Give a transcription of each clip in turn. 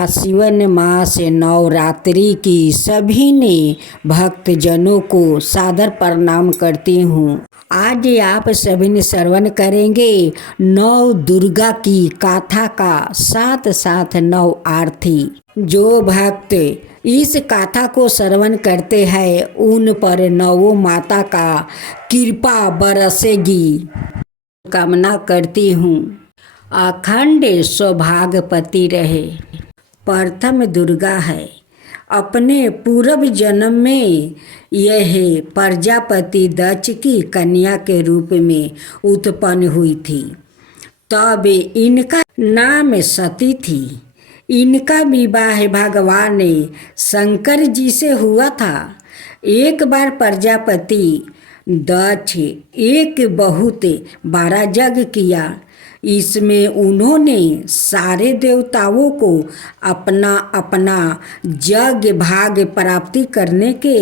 आश्विन मास नवरात्रि की सभी ने भक्तजनों को सादर प्रणाम करती हूँ। आज आप सभी ने श्रवण करेंगे नव दुर्गा की गाथा का साथ साथ नव आरती। जो भक्त इस गाथा को श्रवण करते हैं उन पर नवों माता का कृपा बरसेगी कामना करती हूँ। अखंड सौभाग्यवती रहे। प्रथम दुर्गा है। अपने पूर्व जन्म में यह प्रजापति दक्ष की कन्या के रूप में उत्पन्न हुई थी। तब इनका नाम सती थी। इनका विवाह भगवान शंकर जी से हुआ था। एक बार प्रजापति दक्ष एक बहुत बड़ा यज्ञ किया। इसमें उन्होंने सारे देवताओं को अपना अपना यज्ञ भाग प्राप्ति करने के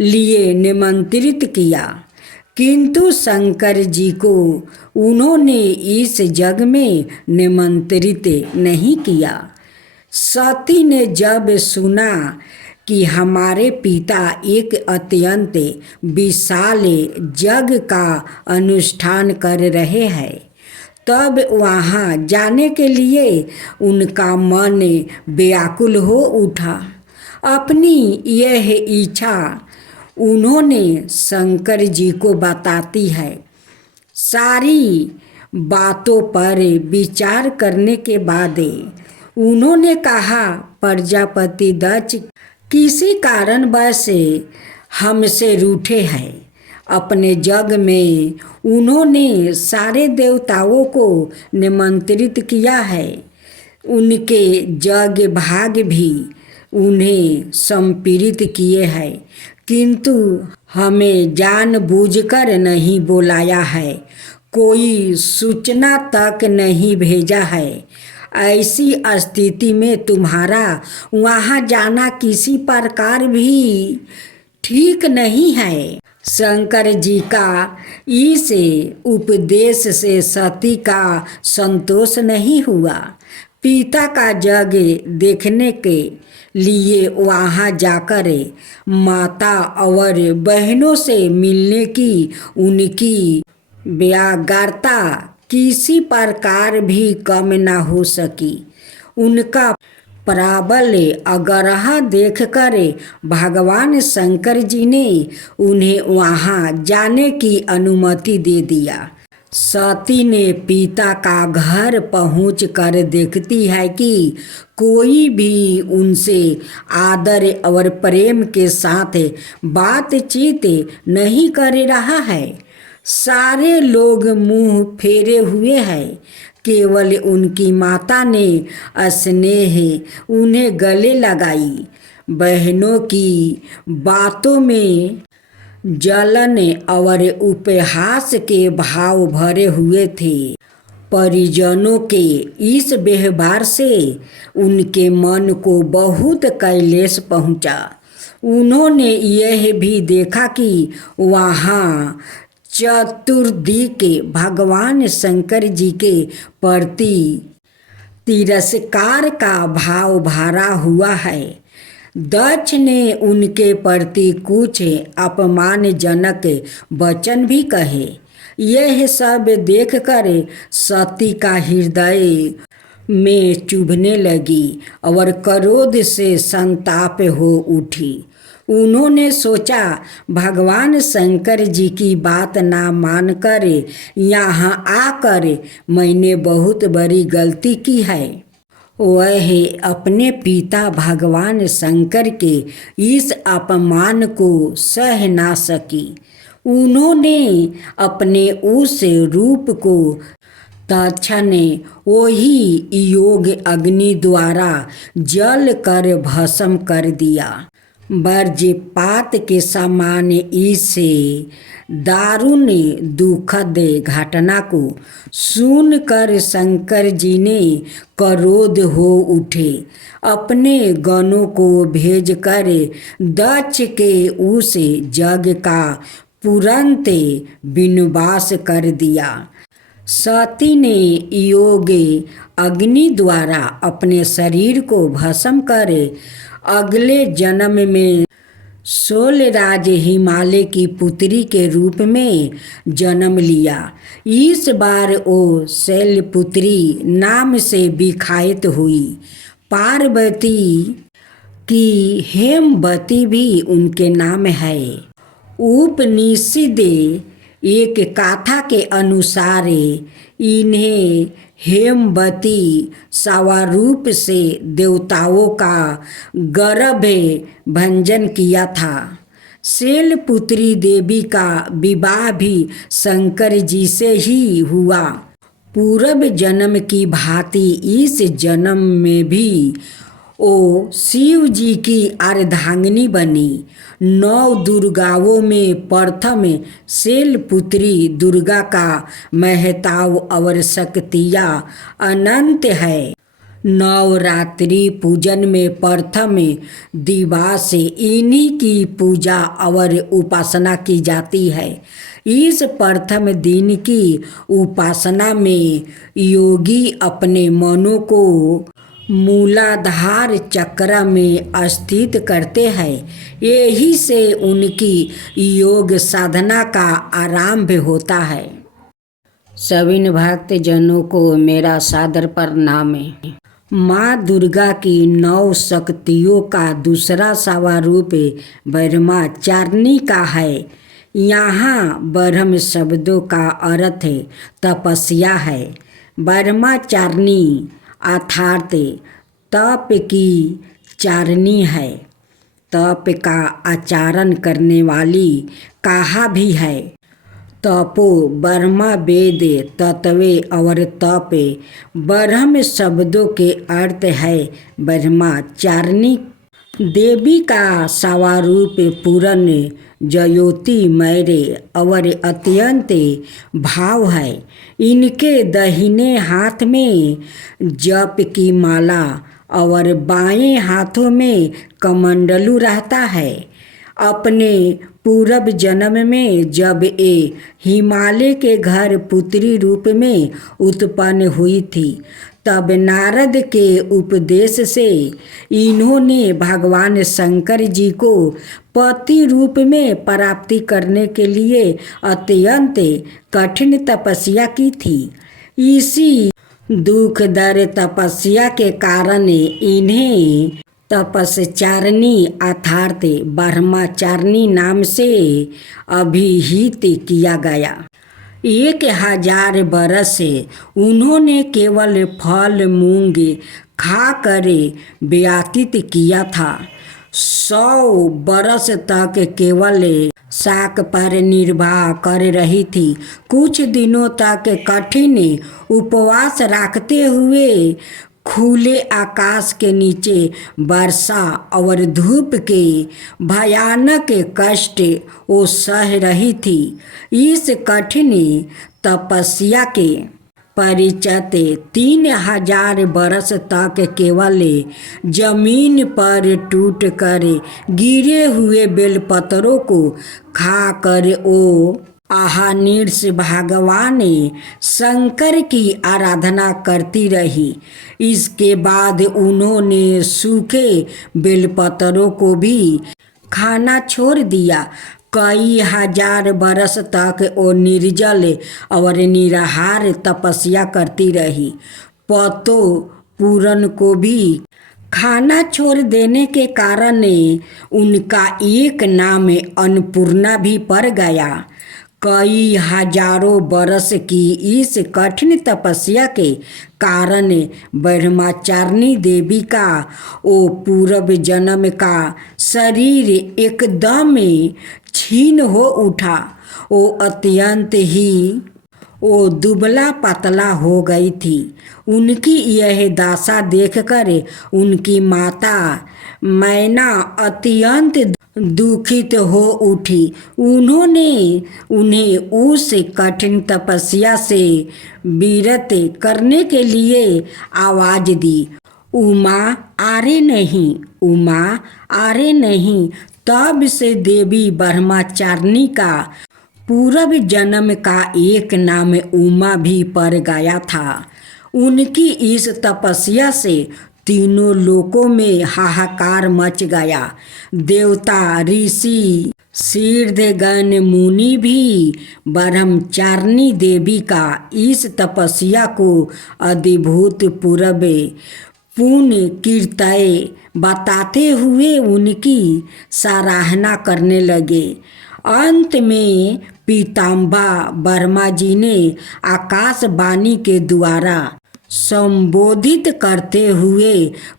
लिए निमंत्रित किया, किंतु शंकर जी को उन्होंने इस यज्ञ में निमंत्रित नहीं किया। सती ने जब सुना कि हमारे पिता एक अत्यंत विशाल यज्ञ का अनुष्ठान कर रहे हैं, तब वहाँ जाने के लिए उनका मन व्याकुल हो उठा। अपनी यह इच्छा उन्होंने शंकर जी को बताती है। सारी बातों पर विचार करने के बाद उन्होंने कहा, प्रजापति दक्ष किसी कारणवश हमसे रूठे हैं। अपने यज्ञ में उन्होंने सारे देवताओं को निमंत्रित किया है। उनके यज्ञ भाग भी उन्हें संपीड़ित किए हैं, किंतु हमें जानबूझकर नहीं बुलाया है, कोई सूचना तक नहीं भेजा है। ऐसी स्थिति में तुम्हारा वहाँ जाना किसी प्रकार भी ठीक नहीं है। शंकर जी का इस उपदेश से सती का संतोष नहीं हुआ। पिता का यज्ञ देखने के लिए वहाँ जाकर माता और बहनों से मिलने की उनकी व्याग्रता किसी प्रकार भी कम न हो सकी। उनका प्रबल आग्रह देखकर भगवान शंकर जी ने उन्हें वहाँ जाने की अनुमति दे दिया। सती ने पिता का घर पहुँच कर देखती है कि कोई भी उनसे आदर और प्रेम के साथ बातचीत नहीं कर रहा है। सारे लोग मुंह फेरे हुए हैं। केवल उनकी माता ने स्नेह उन्हें गले लगाई। बहनों की बातों में जलन और उपहास के भाव भरे हुए थे। परिजनों के इस व्यवहार से उनके मन को बहुत क्लेश पहुंचा। उन्होंने यह भी देखा कि वहाँ चतुर्दिक भगवान शंकर जी के प्रति तिरस्कार का भाव भरा हुआ है। दक्ष ने उनके प्रति कुछ अपमानजनक वचन भी कहे। यह सब देखकर सती का हृदय में चुभने लगी और क्रोध से संताप हो उठी। उन्होंने सोचा, भगवान शंकर जी की बात ना मानकर यहाँ आकर मैंने बहुत बड़ी गलती की है। वह अपने पिता भगवान शंकर के इस अपमान को सह ना सकी। उन्होंने अपने उस रूप को तत्क्षण वही योग अग्नि द्वारा जल कर भस्म कर दिया। वज्रपात के समान इस दारुण दुखद घटना को सुनकर शंकर जी ने क्रोध हो उठे। अपने गणों को भेजकर दक्ष के उस यज्ञ का तुरंत विनाश कर दिया। सती ने योग अग्नि द्वारा अपने शरीर को भस्म कर अगले जन्म में शैलराज हिमालय की पुत्री के रूप में जन्म लिया। इस बार वो शैलपुत्री नाम से विख्यात हुई। पार्वती की हेमवती भी उनके नाम है। उपनिषद एक गाथा के अनुसार इन्हें हेमवती स्वरूप से देवताओं का गर्भ भंजन किया था। शैलपुत्री देवी का विवाह भी शंकर जी से ही हुआ। पूर्व जन्म की भांति इस जन्म में भी वो शिव जी की अर्धांगिनी बनी। 9 दुर्गाओं में प्रथम शैलपुत्री दुर्गा का महताव और शक्तियाँ अनंत है। नवरात्रि पूजन में प्रथम दिवस इन्हीं की पूजा और उपासना की जाती है। इस प्रथम दिन की उपासना में योगी अपने मनों को मूलाधार चक्र में स्थित करते हैं। यही से उनकी योग साधना का आरंभ होता है। सभी भक्त जनों को मेरा सादर प्रणाम है। माँ दुर्गा की 9 शक्तियों का दूसरा स्वरूप ब्रह्मचारिणी का है। यहाँ ब्रह्म शब्दों का अर्थ तपस्या है। ब्रह्मचारिणी अर्थात तप की चारिणी है। तप का आचरण करने वाली कहा भी है। तपो ब्रह्म वेद तत्वे और तप ब्रह्म शब्दों के अर्थ है ब्रह्मचारिणी। देवी का स्वरूप पूर्ण ज्योतिमय और अत्यंत भाव है। इनके दाहिने हाथ में जप की माला और बाएं हाथों में कमंडलू रहता है। अपने पूर्व जन्म में जब ये हिमालय के घर पुत्री रूप में उत्पन्न हुई थी, तब नारद के उपदेश से इन्होंने भगवान शंकर जी को पति रूप में प्राप्ति करने के लिए अत्यंत कठिन तपस्या की थी। इसी दुखदायी तपस्या के कारण इन्हें तपस्चारिणी अर्थात ब्रह्मचारिणी नाम से अभिहित किया गया। 1000 बरस उन्होंने केवल फल मूंग खाकर व्यतीत किया था। 100 बरस तक केवल शाक पर निर्वाह कर रही थी। कुछ दिनों तक कठिन उपवास रखते हुए खुले आकाश के नीचे वर्षा और धूप के भयानक कष्ट वो सह रही थी। इस कठिन तपस्या के परिचत 3000 बरस तक केवल जमीन पर टूटकर गिरे हुए बेलपत्रों को खाकर वो अहर्निश भगवान शंकर की आराधना करती रही। इसके बाद उन्होंने सूखे बेलपत्रों को भी खाना छोड़ दिया। कई हजार बरस तक वो निर्जल और निराहार तपस्या करती रही। पतो पूरन को भी खाना छोड़ देने के कारण उनका एक नाम अन्नपूर्णा भी पड़ गया। कई हजारों बरस की इस कठिन तपस्या के कारण ब्रह्मचारिणी देवी का वो पूर्व जन्म का शरीर एकदम क्षीण हो उठा। वो अत्यंत ही वो दुबला पतला हो गई थी। उनकी यह दशा देखकर उनकी माता मैना अत्यंत दुखित हो उठी। उन्होंने उन्हें उस कठिन तपस्या से विरत करने के लिए आवाज दी, उमा आरे नहीं, उमा आरे नहीं। तब से देवी ब्रह्मचारिणी का पूर्व जन्म का एक नाम उमा भी पड़ गया था। उनकी इस तपस्या से तीनों लोकों में हाहाकार मच गया। देवता, ऋषि, सिद्धगण, मुनि भी ब्रह्मचारिणी देवी का इस तपस्या को अद्भुत पूर्व पुण्य कीर्तय बताते हुए उनकी सराहना करने लगे। अंत में पीताम्बा वर्मा जी ने आकाशवाणी के द्वारा संबोधित करते हुए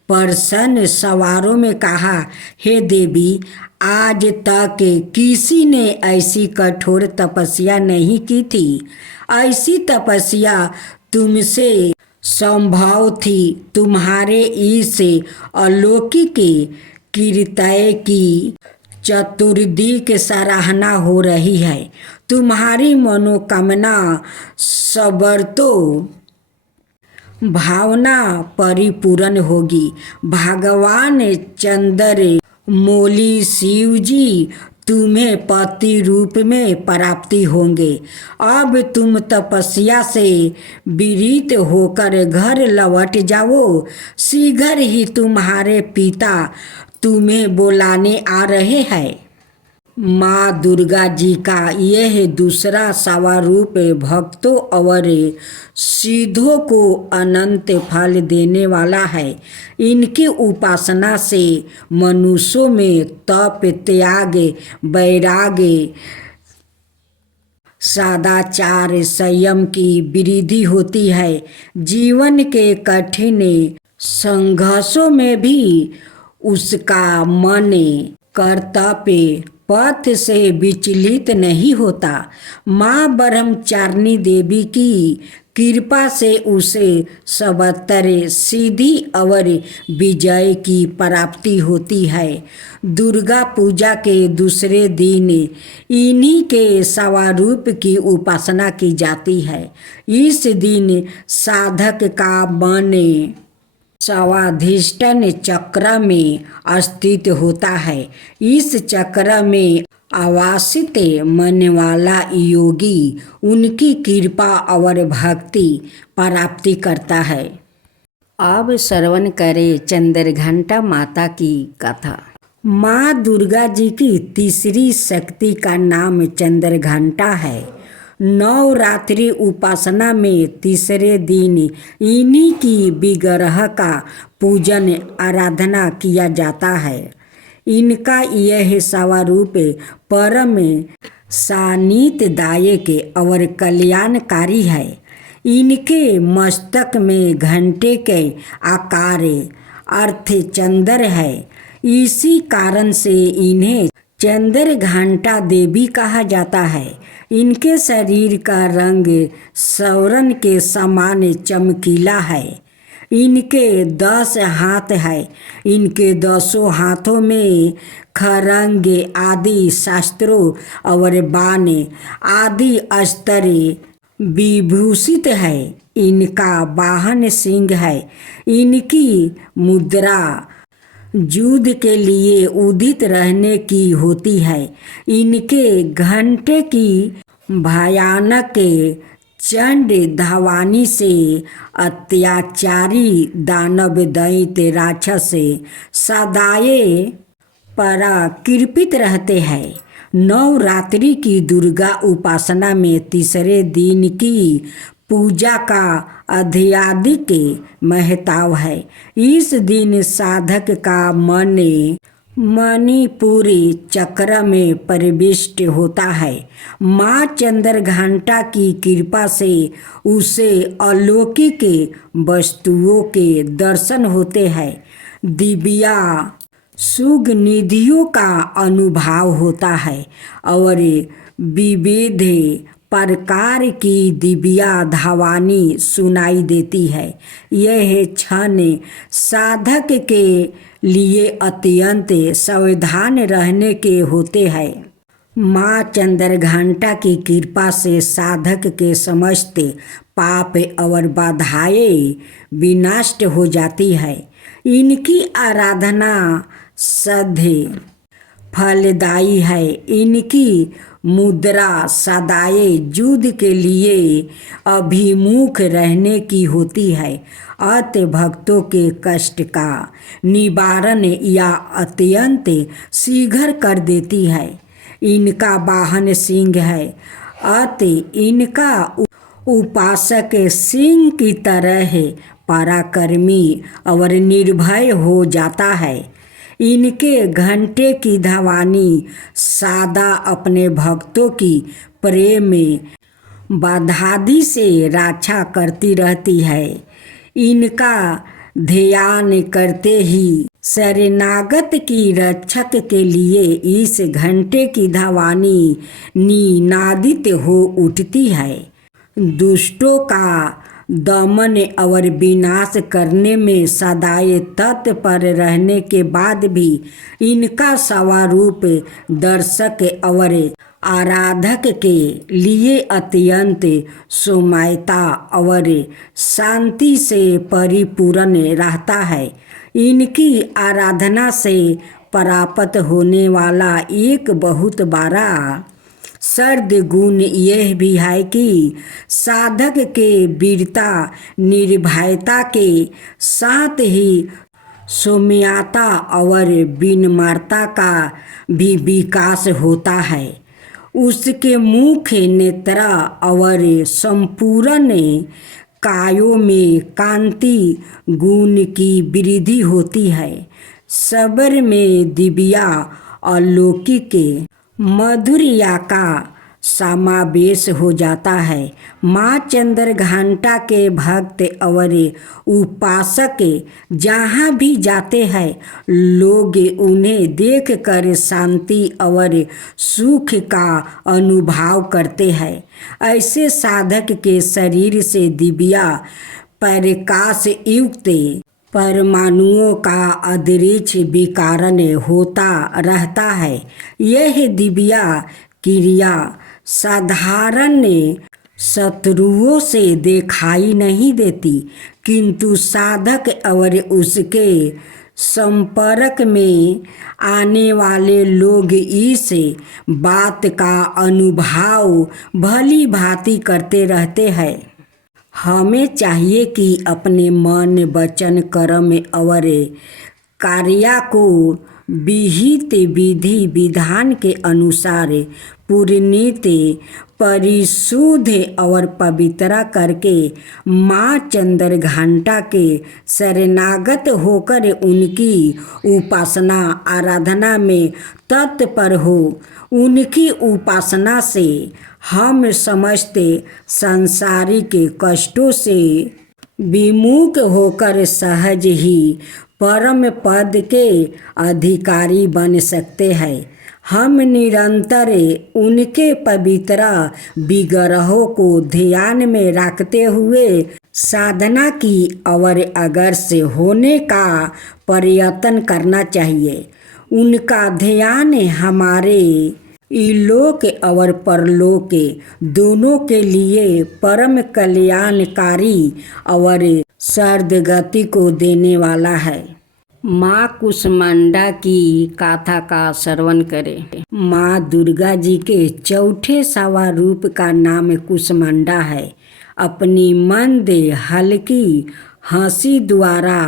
प्रसन्न सवारों में कहा, हे देवी, आज तक किसी ने ऐसी कठोर तपस्या नहीं की थी। ऐसी तपस्या तुमसे संभव थी। तुम्हारे इस अलौकिक कीर्तय की चतुर्दिक सराहना हो रही है। तुम्हारी मनोकामना सबरतो भावना परिपूर्ण होगी। भगवान चंद्र मौली शिव जी तुम्हें पति रूप में प्राप्ति होंगे। अब तुम तपस्या से विरत होकर घर लौट जाओ। शीघ्र ही तुम्हारे पिता तुम्हें बुलाने आ रहे हैं। माँ दुर्गा जी का यह दूसरा स्वरूप भक्तों और सिद्धों को अनंत फल देने वाला है। इनकी उपासना से मनुष्यों में तप, त्याग, वैराग्य, सदाचार, संयम की वृद्धि होती है। जीवन के कठिन संघर्षों में भी उसका मन कर्तव्य पथ से विचलित नहीं होता। माँ ब्रह्मचारिणी देवी की कृपा से उसे सर्वत्र सिद्धि और विजय की प्राप्ति होती है। दुर्गा पूजा के दूसरे दिन इन्हीं के स्वरूप की उपासना की जाती है। इस दिन साधक का मन स्वाधिष्ठान चक्र में स्थित होता है। इस चक्र में आवासित मन वाला योगी उनकी कृपा और भक्ति प्राप्ति करता है। अब श्रवण करें चंद्रघंटा माता की कथा। माँ दुर्गा जी की तीसरी शक्ति का नाम चंद्रघंटा है। नवरात्रि उपासना में तीसरे दिन इन्हीं की विग्रह का पूजन आराधना किया जाता है। इनका यह स्वरूप परम सानिध्यदायक और कल्याणकारी है। इनके मस्तक में घंटे के आकार अर्थ चंद्र है। इसी कारण से इन्हें चंद्रघंटा देवी कहा जाता है। इनके शरीर का रंग स्वर्ण के समान चमकीला है। इनके 10 हाथ है। इनके 10 हाथों में खरंग आदि शास्त्रों और बाण आदि अस्त्र विभूषित है। इनका वाहन सिंह है। इनकी मुद्रा युद्ध के लिए उदित रहने की होती है। इनके घंटे की भयानक चंड धावानी से अत्याचारी दानव दैत्य राक्षस सदाए पराकृपित रहते हैं। नवरात्रि की दुर्गा उपासना में तीसरे दिन की पूजा का अत्यधिक महत्व है। इस दिन साधक का मन मणिपुरी चक्र में प्रविष्ट होता है। माँ चंद्रघंटा की कृपा से उसे अलौकिक वस्तुओं के दर्शन होते हैं। दिव्या सुगनिधियों का अनुभव होता है और विविध प्रकार की दिव्या धावानी सुनाई देती है। यह क्षण साधक के लिए अत्यंत सावधान रहने के होते हैं। माँ चंद्रघंटा की कृपा से साधक के समस्त पाप और बाधाएं विनष्ट हो जाती है। इनकी आराधना सद फलदायी है। इनकी मुद्रा सदाए युद्ध के लिए अभिमुख रहने की होती है। अत भक्तों के कष्ट का निवारण या अत्यंत शीघ्र कर देती है। इनका वाहन सिंह है, अत इनका उपासक सिंह की तरह पराक्रमी और निर्भय हो जाता है। इनके घंटे की ध्वनि सदा अपने भक्तों की प्रेम में बाधादि से रक्षा करती रहती है। इनका ध्यान करते ही शरणागत की रक्षक के लिए इस घंटे की ध्वनि निनादित हो उठती है। दुष्टों का दमन और विनाश करने में सदाए तत्पर रहने के बाद भी इनका स्वरूप दर्शक और आराधक के लिए अत्यंत सौम्यता और शांति से परिपूर्ण रहता है। इनकी आराधना से प्राप्त होने वाला एक बहुत बड़ा सर्द गुण यह भी है कि साधक के वीरता निर्भयता के साथ ही सौम्यता और विनम्रता का भी विकास होता है। उसके मुख नेत्र और संपूर्ण कायों में कांति गुण की वृद्धि होती है। सबर में दिव्या अलौकिक मधुरिया का समावेश हो जाता है। माँ चंद्रघंटा के भक्त और उपासक जहाँ भी जाते हैं लोग उन्हें देखकर शांति और सुख का अनुभव करते हैं। ऐसे साधक के शरीर से दिव्या प्रकाश युक्त परमाणुओं का अदृश्य विकारण होता रहता है। यह दिव्या क्रिया साधारण शत्रुओं से दिखाई नहीं देती, किंतु साधक और उसके संपर्क में आने वाले लोग इस बात का अनुभव भली भांति करते रहते हैं। हमें चाहिए कि अपने मन वचन कर्म और कार्य को विहित विधि विधान के अनुसार पुनीत परिशुद्ध और पवित्र करके माँ चंद्रघंटा के शरणागत होकर उनकी उपासना आराधना में तत्पर हो। उनकी उपासना से हम समस्त सांसारिक कष्टों से विमुख होकर सहज ही परम पद के अधिकारी बन सकते हैं। हम निरंतर उनके पवित्र विग्रहों को ध्यान में रखते हुए साधना की और अग्रसर होने का प्रयत्न करना चाहिए। उनका ध्यान हमारे इलोक और परलोक दोनों के लिए परम कल्याणकारी और सर्वगति को देने वाला है। माँ कुष्मांडा की गाथा का श्रवण करें। माँ दुर्गा जी के चौथे स्वरूप का नाम कुष्मांडा है। अपनी मंद हल्की हंसी द्वारा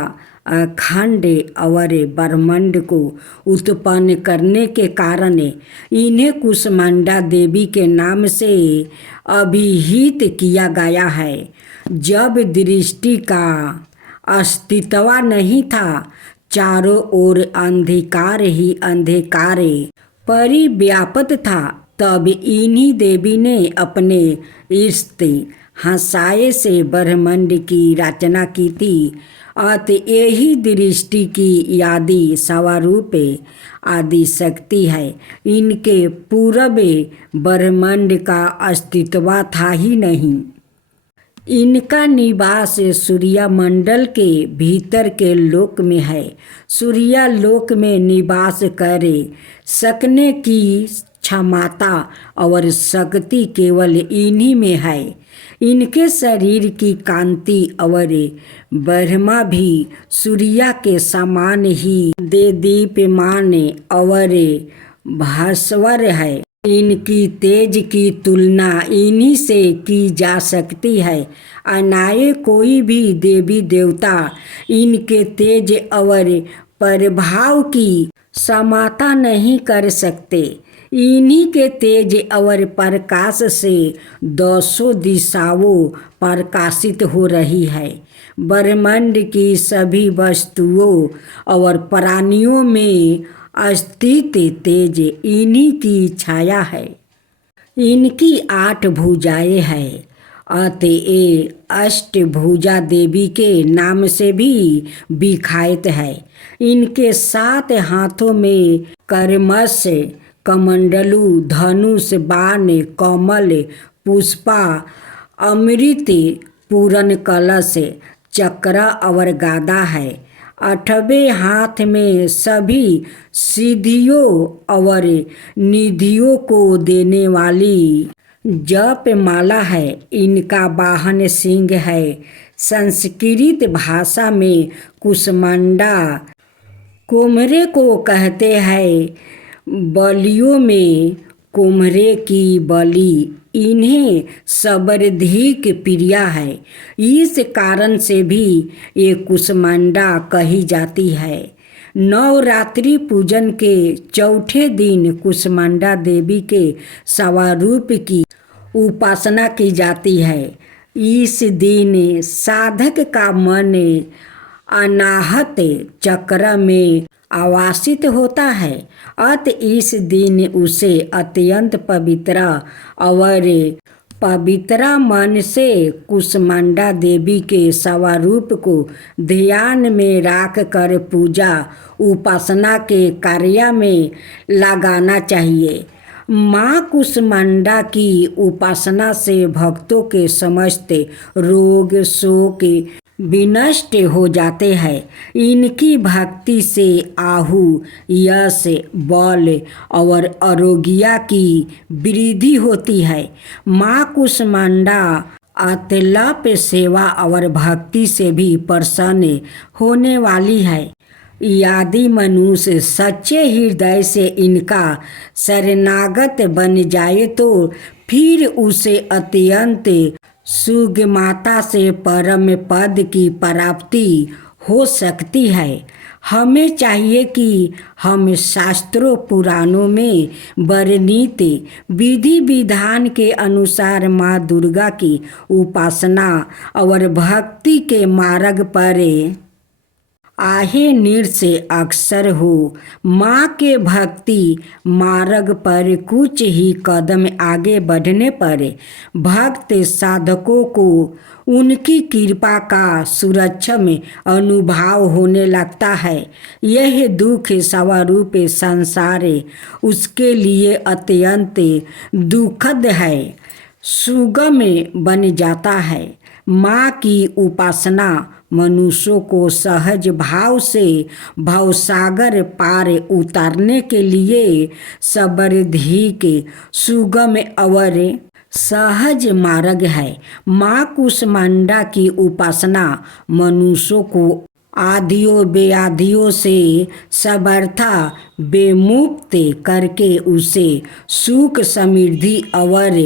अखंड और ब्रह्मांड को उत्पन्न करने के कारण इन्हें कुष्मांडा देवी के नाम से अभिहित किया गया है। जब दृष्टि का अस्तित्व नहीं था, चारों ओर अंधकार ही अंधकार परिव्याप्त था, तब इन्हीं देवी ने अपने इष्ट हंसाए से ब्रह्मांड की रचना की थी। अत यही दृष्टि की आदि स्वरूप आदि शक्ति है। इनके पूर्व ब्रह्मांड का अस्तित्व था ही नहीं। इनका निवास सूर्यमंडल के भीतर के लोक में है। सूर्यलोक में निवास कर सकने की क्षमता और शक्ति केवल इन्हीं में है। इनके शरीर की कांति और ब्रह्मा भी सूर्य के समान ही देदीप्यमान और भास्वर है। इनकी तेज की तुलना इन्हीं से की जा सकती है। अनाए कोई भी देवी देवता इनके तेज और प्रभाव की समाता नहीं कर सकते। इन्हीं के तेज और प्रकाश से दसों दिशाओं प्रकाशित हो रही है। ब्रह्मांड की सभी वस्तुओं और प्राणियों में अस्तित्व तेज इन्हीं की छाया है। इनकी 8 भुजाएं हैं, अतएव अष्टभुजा देवी के नाम से भी विख्यात है। इनके 7 हाथों में कर्मश, कमंडलू, धनुष, बाण, कमल, पुष्पा, अमृत पूर्ण कलश, चक्र और गदा है। 8वें हाथ में सभी सिद्धियों और निधियों को देने वाली जप माला है। इनका वाहन सिंह है। संस्कृत भाषा में कुष्मांडा कुम्हरे को कहते हैं। बलियों में कुम्हरे की बलि इन्हें सर्वाधिक प्रिय है। इस कारण से भी ये कुष्मांडा कही जाती है। नवरात्रि पूजन के चौथे दिन कुष्मांडा देवी के स्वरूप की उपासना की जाती है। इस दिन साधक का मन अनाहत चक्र में आवासित होता है। अतः इस दिन उसे अत्यंत पवित्र और पवित्र मन से कुष्मांडा देवी के स्वरूप को ध्यान में रख कर पूजा उपासना के कार्य में लगाना चाहिए। माँ कुष्मांडा की उपासना से भक्तों के समस्त रोग शोक विनष्ट हो जाते हैं। इनकी भक्ति से आयु, यश, बल और आरोग्य की वृद्धि होती है। माँ कुष्मांडा अत्यल्प सेवा और भक्ति से भी प्रसन्न होने वाली है। यदि मनुष्य सच्चे हृदय से इनका शरणागत बन जाए तो फिर उसे अत्यंत सुगमता से परम पद की प्राप्ति हो सकती है। हमें चाहिए कि हम शास्त्रों पुराणों में वर्णित विधि विधान के अनुसार माँ दुर्गा की उपासना और भक्ति के मार्ग पर आहे निर्णय अक्सर हो। माँ के भक्ति मार्ग पर कुछ ही कदम आगे बढ़ने पर भक्त साधकों को उनकी कृपा का सुरक्षा में अनुभव होने लगता है। यह दुख स्वरूप संसार उसके लिए अत्यंत दुखद है, सुगम बन जाता है। माँ की उपासना मनुष्यों को सहज भाव से भवसागर पार उतारने के लिए सर्वाधिक सुगम और सहज मार्ग है। माँ कुष्मांडा की उपासना मनुष्यों को आदियों व्याधियों से सर्वथा विमुक्त करके उसे सुख समृद्धि और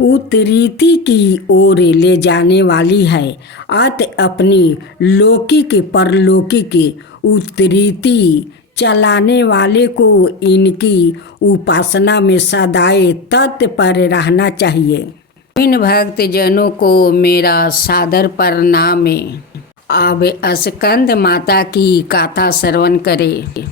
उत्तरीति की ओर ले जाने वाली है। अतः अपनी लौकिक परलौकिक उत्तरीति चलाने वाले को इनकी उपासना में सदाए तत्पर रहना चाहिए। इन भक्त जनों को मेरा सादर प्रणाम। अब स्कंद माता की गाथा श्रवण करें।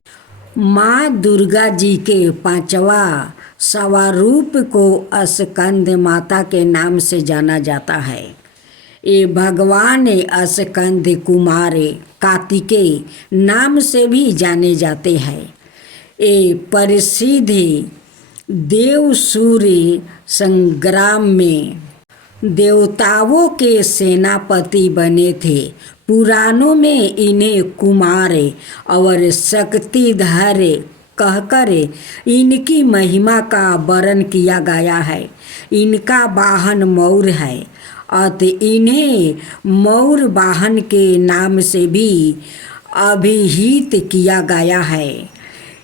माँ दुर्गा जी के 5वां स्वरूप को स्कंद माता के नाम से जाना जाता है। ये भगवान स्कंद कुमार कार्तिकेय नाम से भी जाने जाते हैं। ये प्रसिद्ध देव सूर्य संग्राम में देवताओं के सेनापति बने थे। पुराणों में इन्हें कुमार और शक्तिधर कहकर इनकी महिमा का वर्णन किया गया है। इनका वाहन मयूर है, अतः इन्हें मयूर वाहन के नाम से भी अभिहित किया गया है।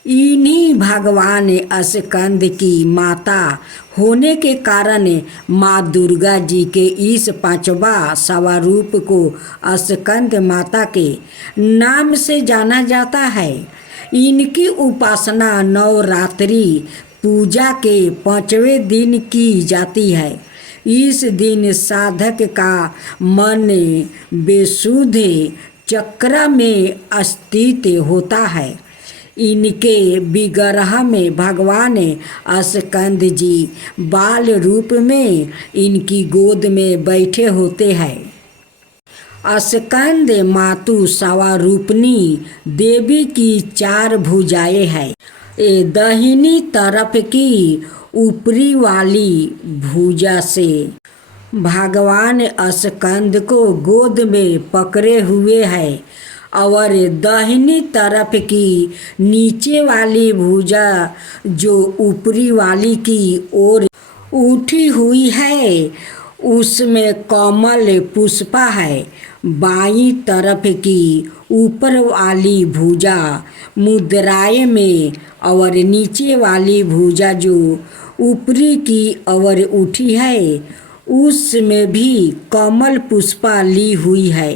इन्हीं भगवान स्कंद की माता होने के कारण माँ दुर्गा जी के इस पांचवा स्वरूप को स्कंद माता के नाम से जाना जाता है। इनकी उपासना नवरात्रि पूजा के 5वें दिन की जाती है। इस दिन साधक का मन बेसुध चक्र में स्थित होता है। इनके विग्रह में भगवान स्कंद जी बाल रूप में इनकी गोद में बैठे होते हैं। स्कंद मातु स्वरूपनी देवी की 4 भुजाएं हैं। दाहिनी तरफ की ऊपरी वाली भुजा से भगवान स्कंद को गोद में पकड़े हुए है और दाहिनी तरफ की नीचे वाली भुजा जो ऊपरी वाली की ओर उठी हुई है उसमें कमल पुष्पा है। बाईं तरफ की ऊपर वाली भुजा मुद्राएं में और नीचे वाली भुजा जो ऊपरी की ओर उठी है उसमें भी कमल पुष्पा ली हुई है।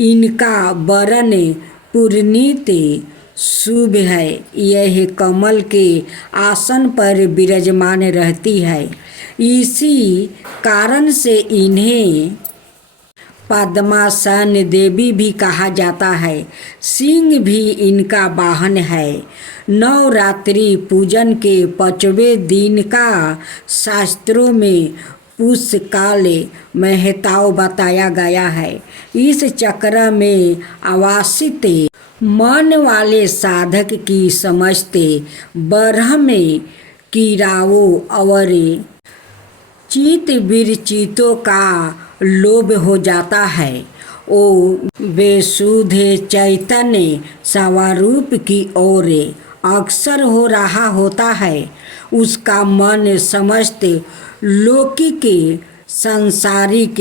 इनका वर्ण पुरनीत शुभ है। यह कमल के आसन पर विराजमान रहती है। इसी कारण से इन्हें पद्मासन देवी भी कहा जाता है। सिंह भी इनका वाहन है। नवरात्रि पूजन के 5वें दिन का शास्त्रों में पुष्पकाल महत्व बताया गया है। इस चक्र में आवासित मन वाले साधक की समस्त ब्रह्म कीड़ाओं और चित विरचितों का लोभ हो जाता है। ओ बेसुध चैतन्य स्वरूप की ओर अक्सर हो रहा होता है। उसका मन समस्त लौकिक संसारिक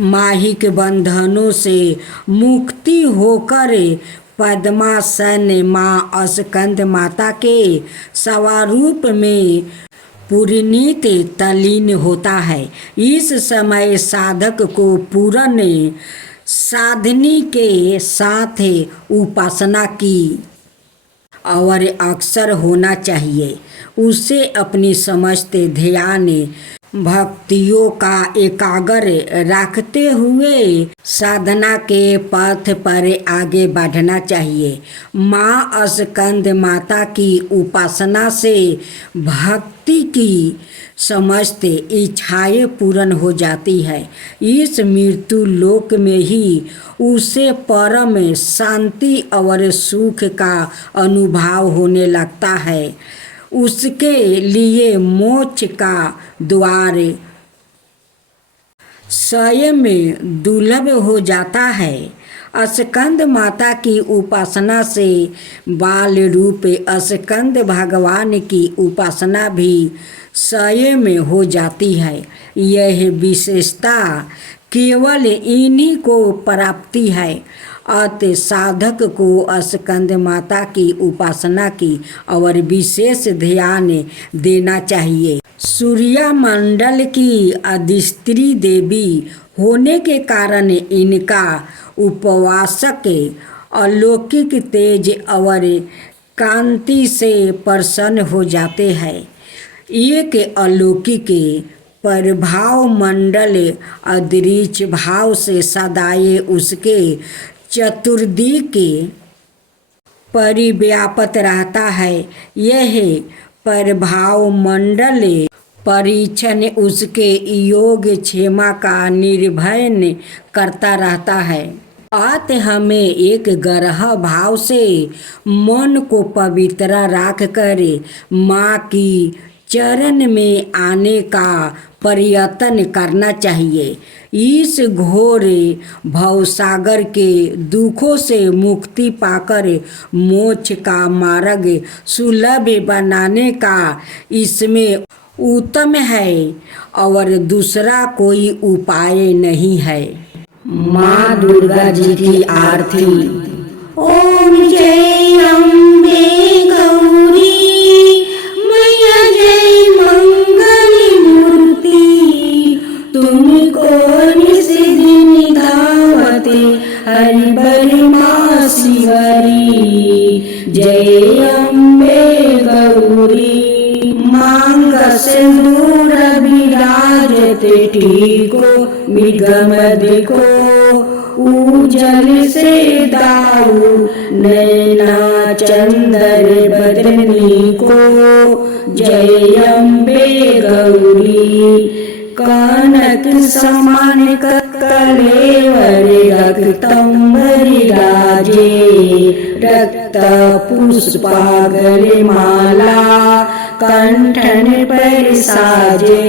माहिक बंधनों से मुक्ति होकर पद्मासन माँ स्कंद माता के स्वरूप में पुरीनीत तल्लीन होता है। इस समय साधक को पूर्ण साधनी के साथ उपासना की और अक्सर होना चाहिए। उसे अपनी समस्त ध्यान भक्तियों का एकाग्र रखते हुए साधना के पथ पर आगे बढ़ना चाहिए। माँ स्कंद माता की उपासना से भक्ति की समस्त इच्छाएं पूर्ण हो जाती है। इस मृत्यु लोक में ही उसे परम शांति और सुख का अनुभव होने लगता है। उसके लिए मोक्ष का द्वार स्वयं दुर्लभ हो जाता है। स्कंद माता की उपासना से बाल रूप स्कंद भगवान की उपासना भी स्वयं हो जाती है। यह विशेषता केवल इन्हीं को प्राप्ति है। अतः साधक को स्कंद माता की उपासना की और विशेष ध्यान देना चाहिए। सूर्यमंडल की अधिष्ठात्री देवी होने के कारण इनका उपवासक अलौकिक तेज और कांति से प्रसन्न हो जाते हैं। एक अलौकिक प्रभाव मंडल अदृश्य भाव से सदाए उसके चतुर्दिक परिव्याप्त रहता है। यह प्रभाव मंडल परीक्षण उसके योग क्षेमा का निर्भय करता रहता है। अतः हमें एक ग्रह भाव से मन को पवित्र रख कर माँ की चरण में आने का प्रयत्न करना चाहिए। इस घोर भवसागर के दुखों से मुक्ति पाकर मोक्ष का मार्ग सुलभ बनाने का इसमें उत्तम है और दूसरा कोई उपाय नहीं है। माँ दुर्गा जी की आरती। ओम जय अम्बे गौरी। जय अम्बे गौरी। मांग सिंदूर विराजते टीको, मृगमद को उजल से दाऊ, नैना चंदर बदनी को। जय अम्बे गौरी। कनक समान कलेवर रक्तंबरी राजे, रक्त पुष्पागर माला कंठन पर साजे।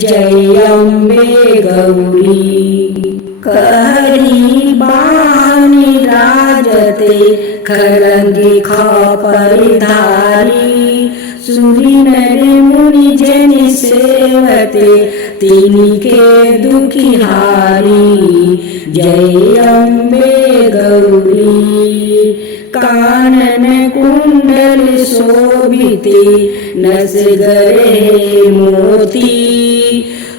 जय अम्बे गौरी। कहरी बानी राजते खरंगी खापर धारी, सूरी नर मुनि जन सेवते तिनके दुखिहारी। जय अम्बे गौरी। कानन कुंडल शोभिते नस गरे मोती,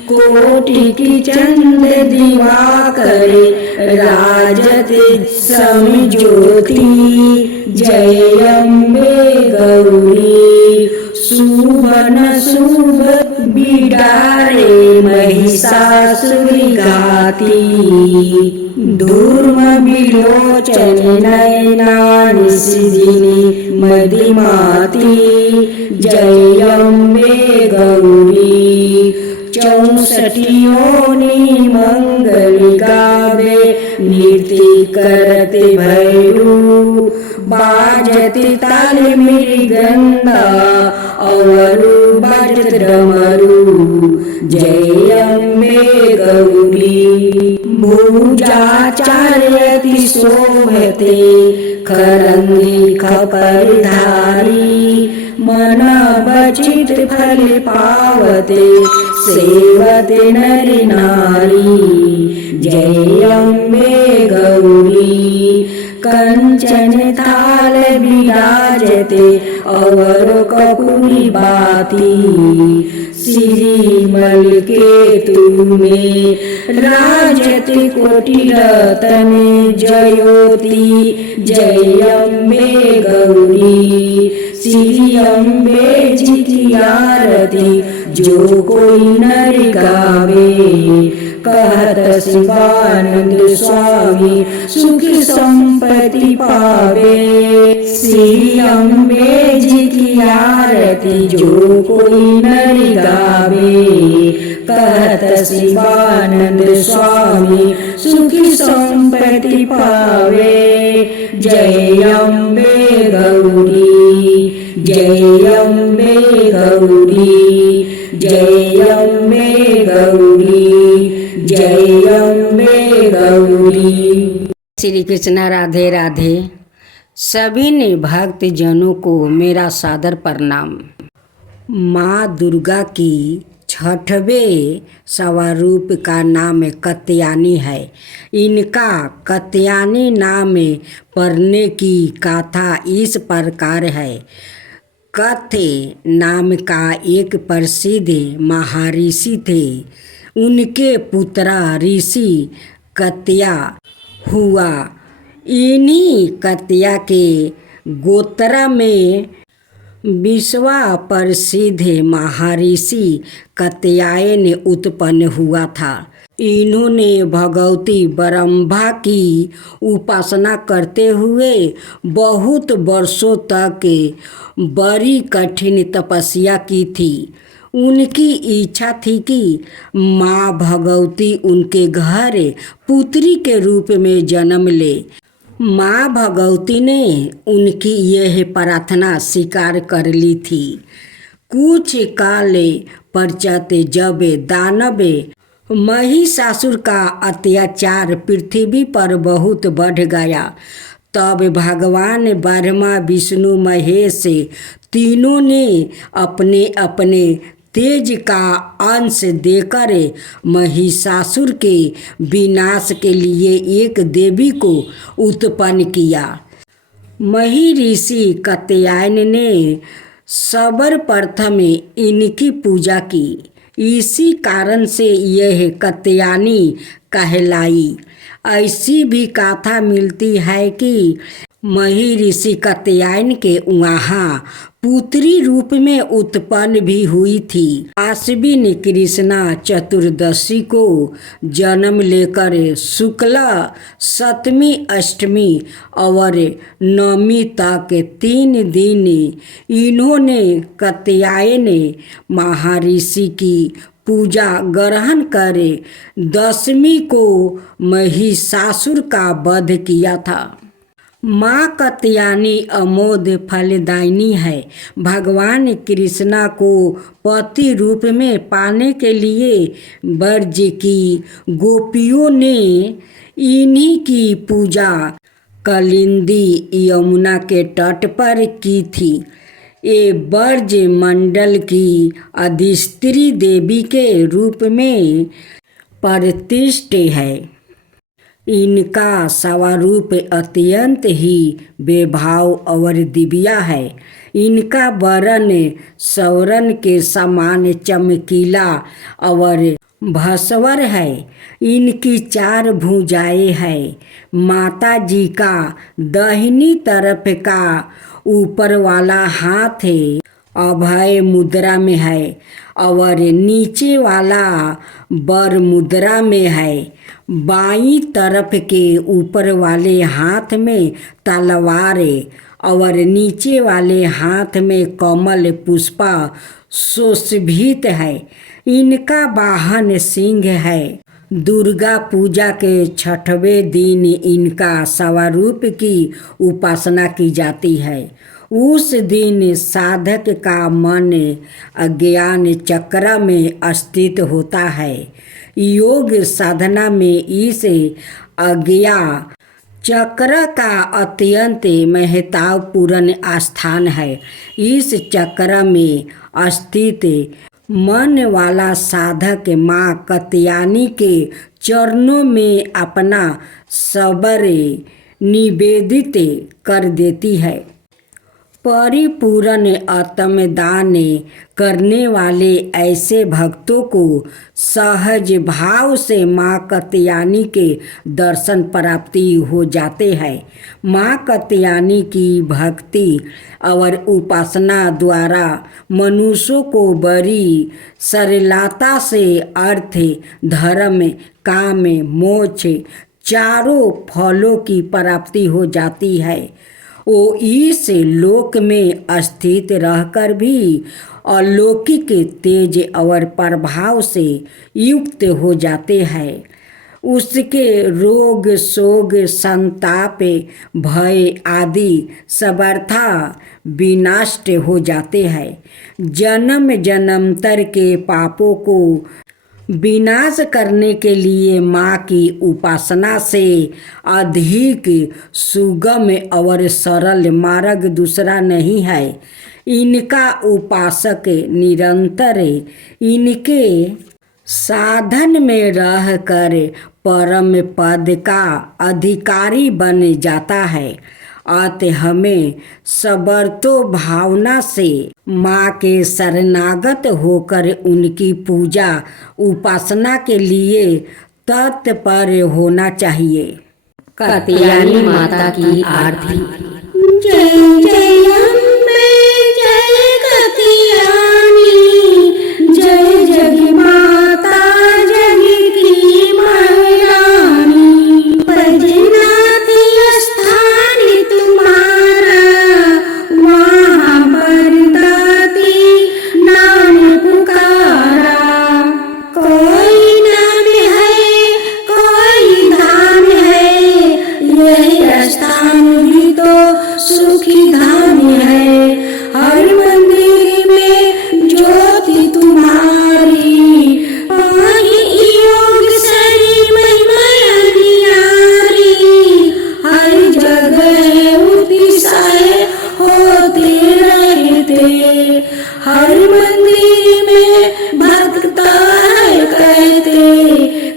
कोटि की चंद दिवाकर राजते समज्योति। जय अम्बे गौरी। सुबन शुभ बिडारे महिषासुरी घाती, धूर्म विलोचन नयना निशिदिनी मदिमाती। जय अम्बे गौरी। 64 योनि मंगल गावे, नृत्य करते भैरू, बाजते ताल मृदंगा और बाजत डमरू। जय अम्बे गौरी। भुजाचार्यति शोभते खरंगी खपर धारी, मन बचित फल पावते सेवते नर नारी। जय अम्बे गौरी। कंचन थाल विराजते और कपूरी बाती, श्रीमल के तुम्हें राजते कोटि रतन जयोति। जय अम्बे गौरी। श्री अम्बे जी की आरती जो कोई नर गावे, कहत शिवानंद स्वामी सुख संपत्ति पावे। श्री अम्बे जी की आरती जो कोई नर गावे, कहत शिवानंद स्वामी सुख संपत्ति पावे। जय अम्बे गौरी। जय अम्बे गौरी। जय अम्बे गौरी। जय अम्बे गौरी। श्री कृष्णा। राधे राधे। सभी ने भक्त जनों को मेरा सादर प्रणाम। माँ दुर्गा की 6वें स्वरूप का नाम कात्यायनी है। इनका कात्यायनी नाम पढ़ने की गाथा इस प्रकार है। कात्य नाम का एक प्रसिद्ध महर्षि थे। उनके पुत्र ऋषि कात्या हुआ। इन्हीं कात्या के गोत्र में विश्व प्रसिद्ध महर्षि कात्यायन उत्पन्न हुआ था। इन्होंने भगवती ब्रह्मा की उपासना करते हुए बहुत वर्षों तक बड़ी कठिन तपस्या की थी। उनकी इच्छा थी कि माँ भगवती उनके घर पुत्री के रूप में जन्म ले। माँ भगवती ने उनकी यह प्रार्थना स्वीकार कर ली थी। कुछ काल पश्चात जब दानव महिषासुर का अत्याचार पृथ्वी पर बहुत बढ़ गया, तब भगवान ब्रह्मा विष्णु महेश तीनों ने अपने अपने तेज का अंश देकर महिषासुर के विनाश के लिए एक देवी को उत्पन्न किया। महर्षि कात्यायन ने सर्वप्रथम इनकी पूजा की। इसी कारण से यह कात्यायनी कहलाई। ऐसी भी कथा मिलती है कि मही ऋषि कात्यायन के वहाँ पुत्री रूप में उत्पन्न भी हुई थी। आश्विन कृष्णा चतुर्दशी को जन्म लेकर शुक्ला सप्तमी अष्टमी और नवमी तक 3 दिन इन्होंने कात्यायन महर्षि की पूजा ग्रहण कर 10वीं को महिषासुर का वध किया था। माँ कात्यायनी अमोघ फलदायिनी है। भगवान कृष्णा को पति रूप में पाने के लिए ब्रज की गोपियों ने इन्हीं की पूजा कालिंदी यमुना के तट पर की थी। ये ब्रज मंडल की अधिष्ठी देवी के रूप में प्रतिष्ठित है। इनका स्वरूप अत्यंत ही बेभाव और दिव्य है। इनका वर्ण स्वर्ण के समान चमकीला और भस्वर है। इनकी 4 भुजाएं हैं। माता जी का दाहिनी तरफ का ऊपर वाला हाथ अभय मुद्रा में है और नीचे वाला वर मुद्रा में है। बाईं तरफ के ऊपर वाले हाथ में तलवार और नीचे वाले हाथ में कमल पुष्पा सुशोभित है। इनका वाहन सिंह है। दुर्गा पूजा के 6वें दिन इनका स्वरूप की उपासना की जाती है। उस दिन साधक का मन अज्ञान चक्र में स्थित होता है। योग साधना में इस अज्ञा चक्र का अत्यंत महत्वपूर्ण स्थान है। इस चक्र में स्थित मन वाला साधक माँ कात्यायनी के चरणों में अपना सबर निवेदित कर देती है। परिपूर्ण आत्मदान करने वाले ऐसे भक्तों को सहज भाव से माँ कात्यायनी के दर्शन प्राप्ति हो जाते हैं। माँ कात्यायनी की भक्ति और उपासना द्वारा मनुष्यों को बड़ी सरलता से अर्थ धर्म काम मोक्ष चारों फलों की प्राप्ति हो जाती है। वो इस लोक में स्थित रहकर भी अलौकिक तेज और प्रभाव से युक्त हो जाते हैं। उसके रोग शोक संताप भय आदि सर्वथा विनष्ट हो जाते हैं। जन्म जन्मांतर के पापों को विनाश करने के लिए माँ की उपासना से अधिक सुगम और सरल मार्ग दूसरा नहीं है। इनका उपासक निरंतर इनके साधन में रहकर परम पद का अधिकारी बन जाता है। अतः हमें सबरतो भावना से माँ के शरणागत होकर उनकी पूजा उपासना के लिए तत्पर होना चाहिए। कात्यायनी माता की आरती। जय जय अम्बे जय कात्यायनी, जय जग माता जग की महारानी। बजनाथ स्थान तुम्हारा, वहाँ पर दाती नाम पुकारा। कोई नाम है कोई धाम है, यही स्थान भी तो सुखी धाम है। हर मंदिर में ज्योति तुम्हारी, वहीं योग सरी महिमा नियारी। हर जगह उत्साह होते रहते, हर मंदिर में भक्त है कहते।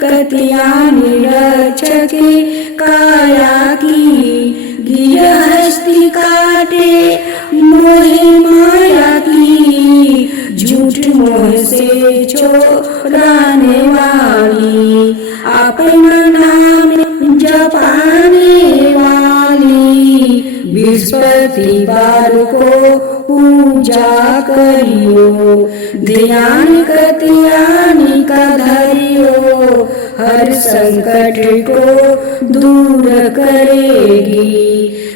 कात्यायनी रक्षक काया की, गृहस्थी काटे मोह माया की। झूठ मोह से छोड़ाने वाली, अपना नाम जपाने वाली। प्रतिबार को पूजा करियो, ध्यान कतियानी का धरियो, हर संकट को दूर करेगी,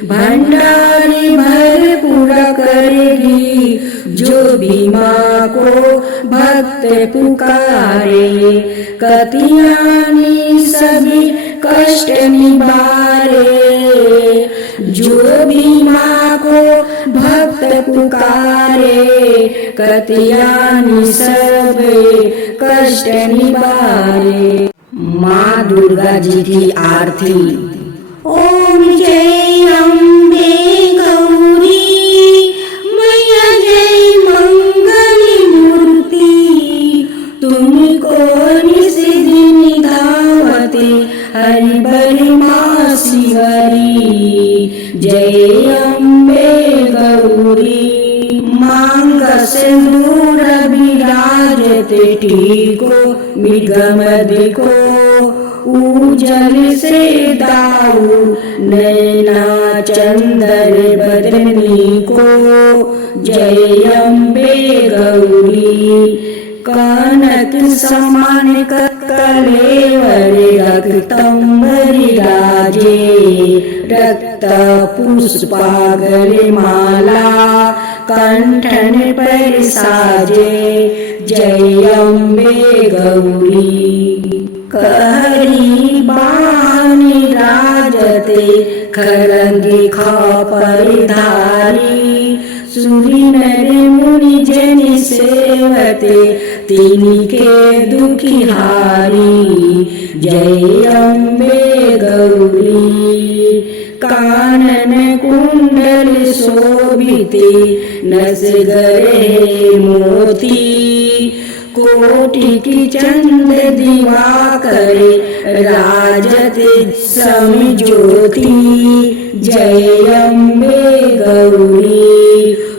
भंडारी भर पूरा करेगी, जो भी माँ को भक्त पुकारे, कतियानी सभी कष्ट निवारे, जो भी माँ को भक्त पुकारे, कतियानी सब कष्ट निवारे। माँ दुर्गा जी की आरती। ओम जय अम्बे गौरी मैया जय मंगल मूर्ति, तुमको निस दिन धावते हरि बल माँ शिवरी, जय अम्बे गौरी। मांग सिंदूर विराजते टीको, मृगम दिखो उजल से दाऊ, नैना चंदर बदनी को, जय अम्बे गौरी। कनक समान कलेवर रक्तंबरी राजे, रक्त पुष्पागर माला कंठन पर साजे, जय अम्बे गौरी। कहरी बानी राजते खरंगी खापर धारी, सूरी नर मुनि जन सेवते तिनी के दुखी हारी, जय अम्बे गौरी। कानन कुंडल शोभिते नस गरे मोती, कोटि की चंद दिवाकर राजते सम ज्योति, जय अम्बे गौरी।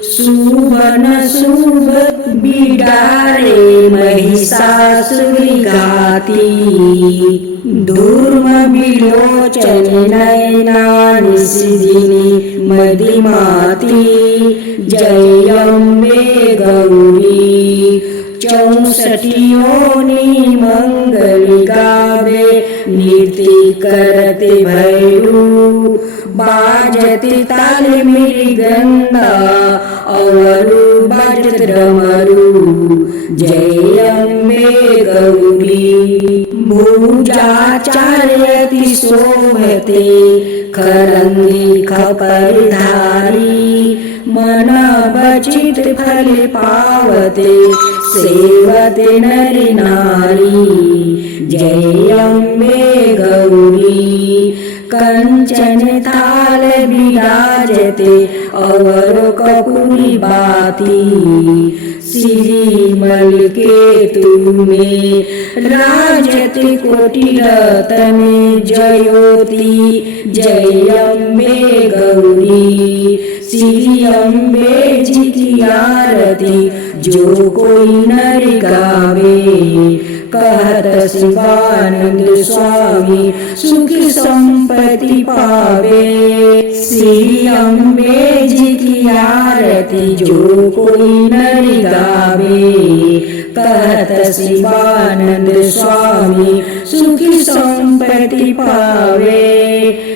सुवन शुभ बिडारे महिषासुर घाती, धूर्म विलोचन नयना निशिदिनी मदिमाती, जय अम्बे गौरी। 64 योनि मंगल गावे नृत्य करते भैरू, बाजते ताल मृदंगा और बाजत डमरू, जय अम्बे गौरी। भुजाचार्यति शोभते खरंगी खपर धारी, मन बचित फल पावते सेवते नर नारी, जय अम्बे गौरी। कंचन थाल विराजते और कपूरी बाती, श्रीमल के तुम्हें राजते कोटि रतन जयोति, जय अम्बे गौरी। श्री अम्बे जी की आरती जो कोई नर गावे, कहत शिवानंद स्वामी सुखी संपत्ति पावे। श्री अम्बे जी की आरती जो कोई नर गावे, कहत शिवानंद स्वामी सुखी संपत्ति पावे,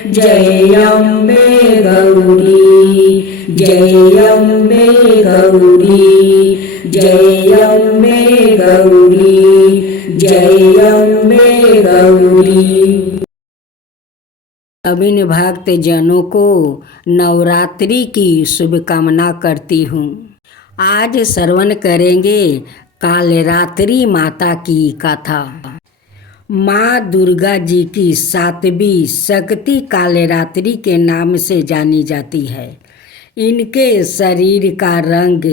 जय अम्बे गौरी, जय अम्बे गौरी, जय अम्बे गौरी, जय अम्बे गौरी। अभिन भक्त जनों को नवरात्रि की शुभकामना करती हूँ। आज श्रवण करेंगे कालरात्रि माता की कथा। माँ दुर्गा जी की 7वीं शक्ति कालरात्रि के नाम से जानी जाती है। इनके शरीर का रंग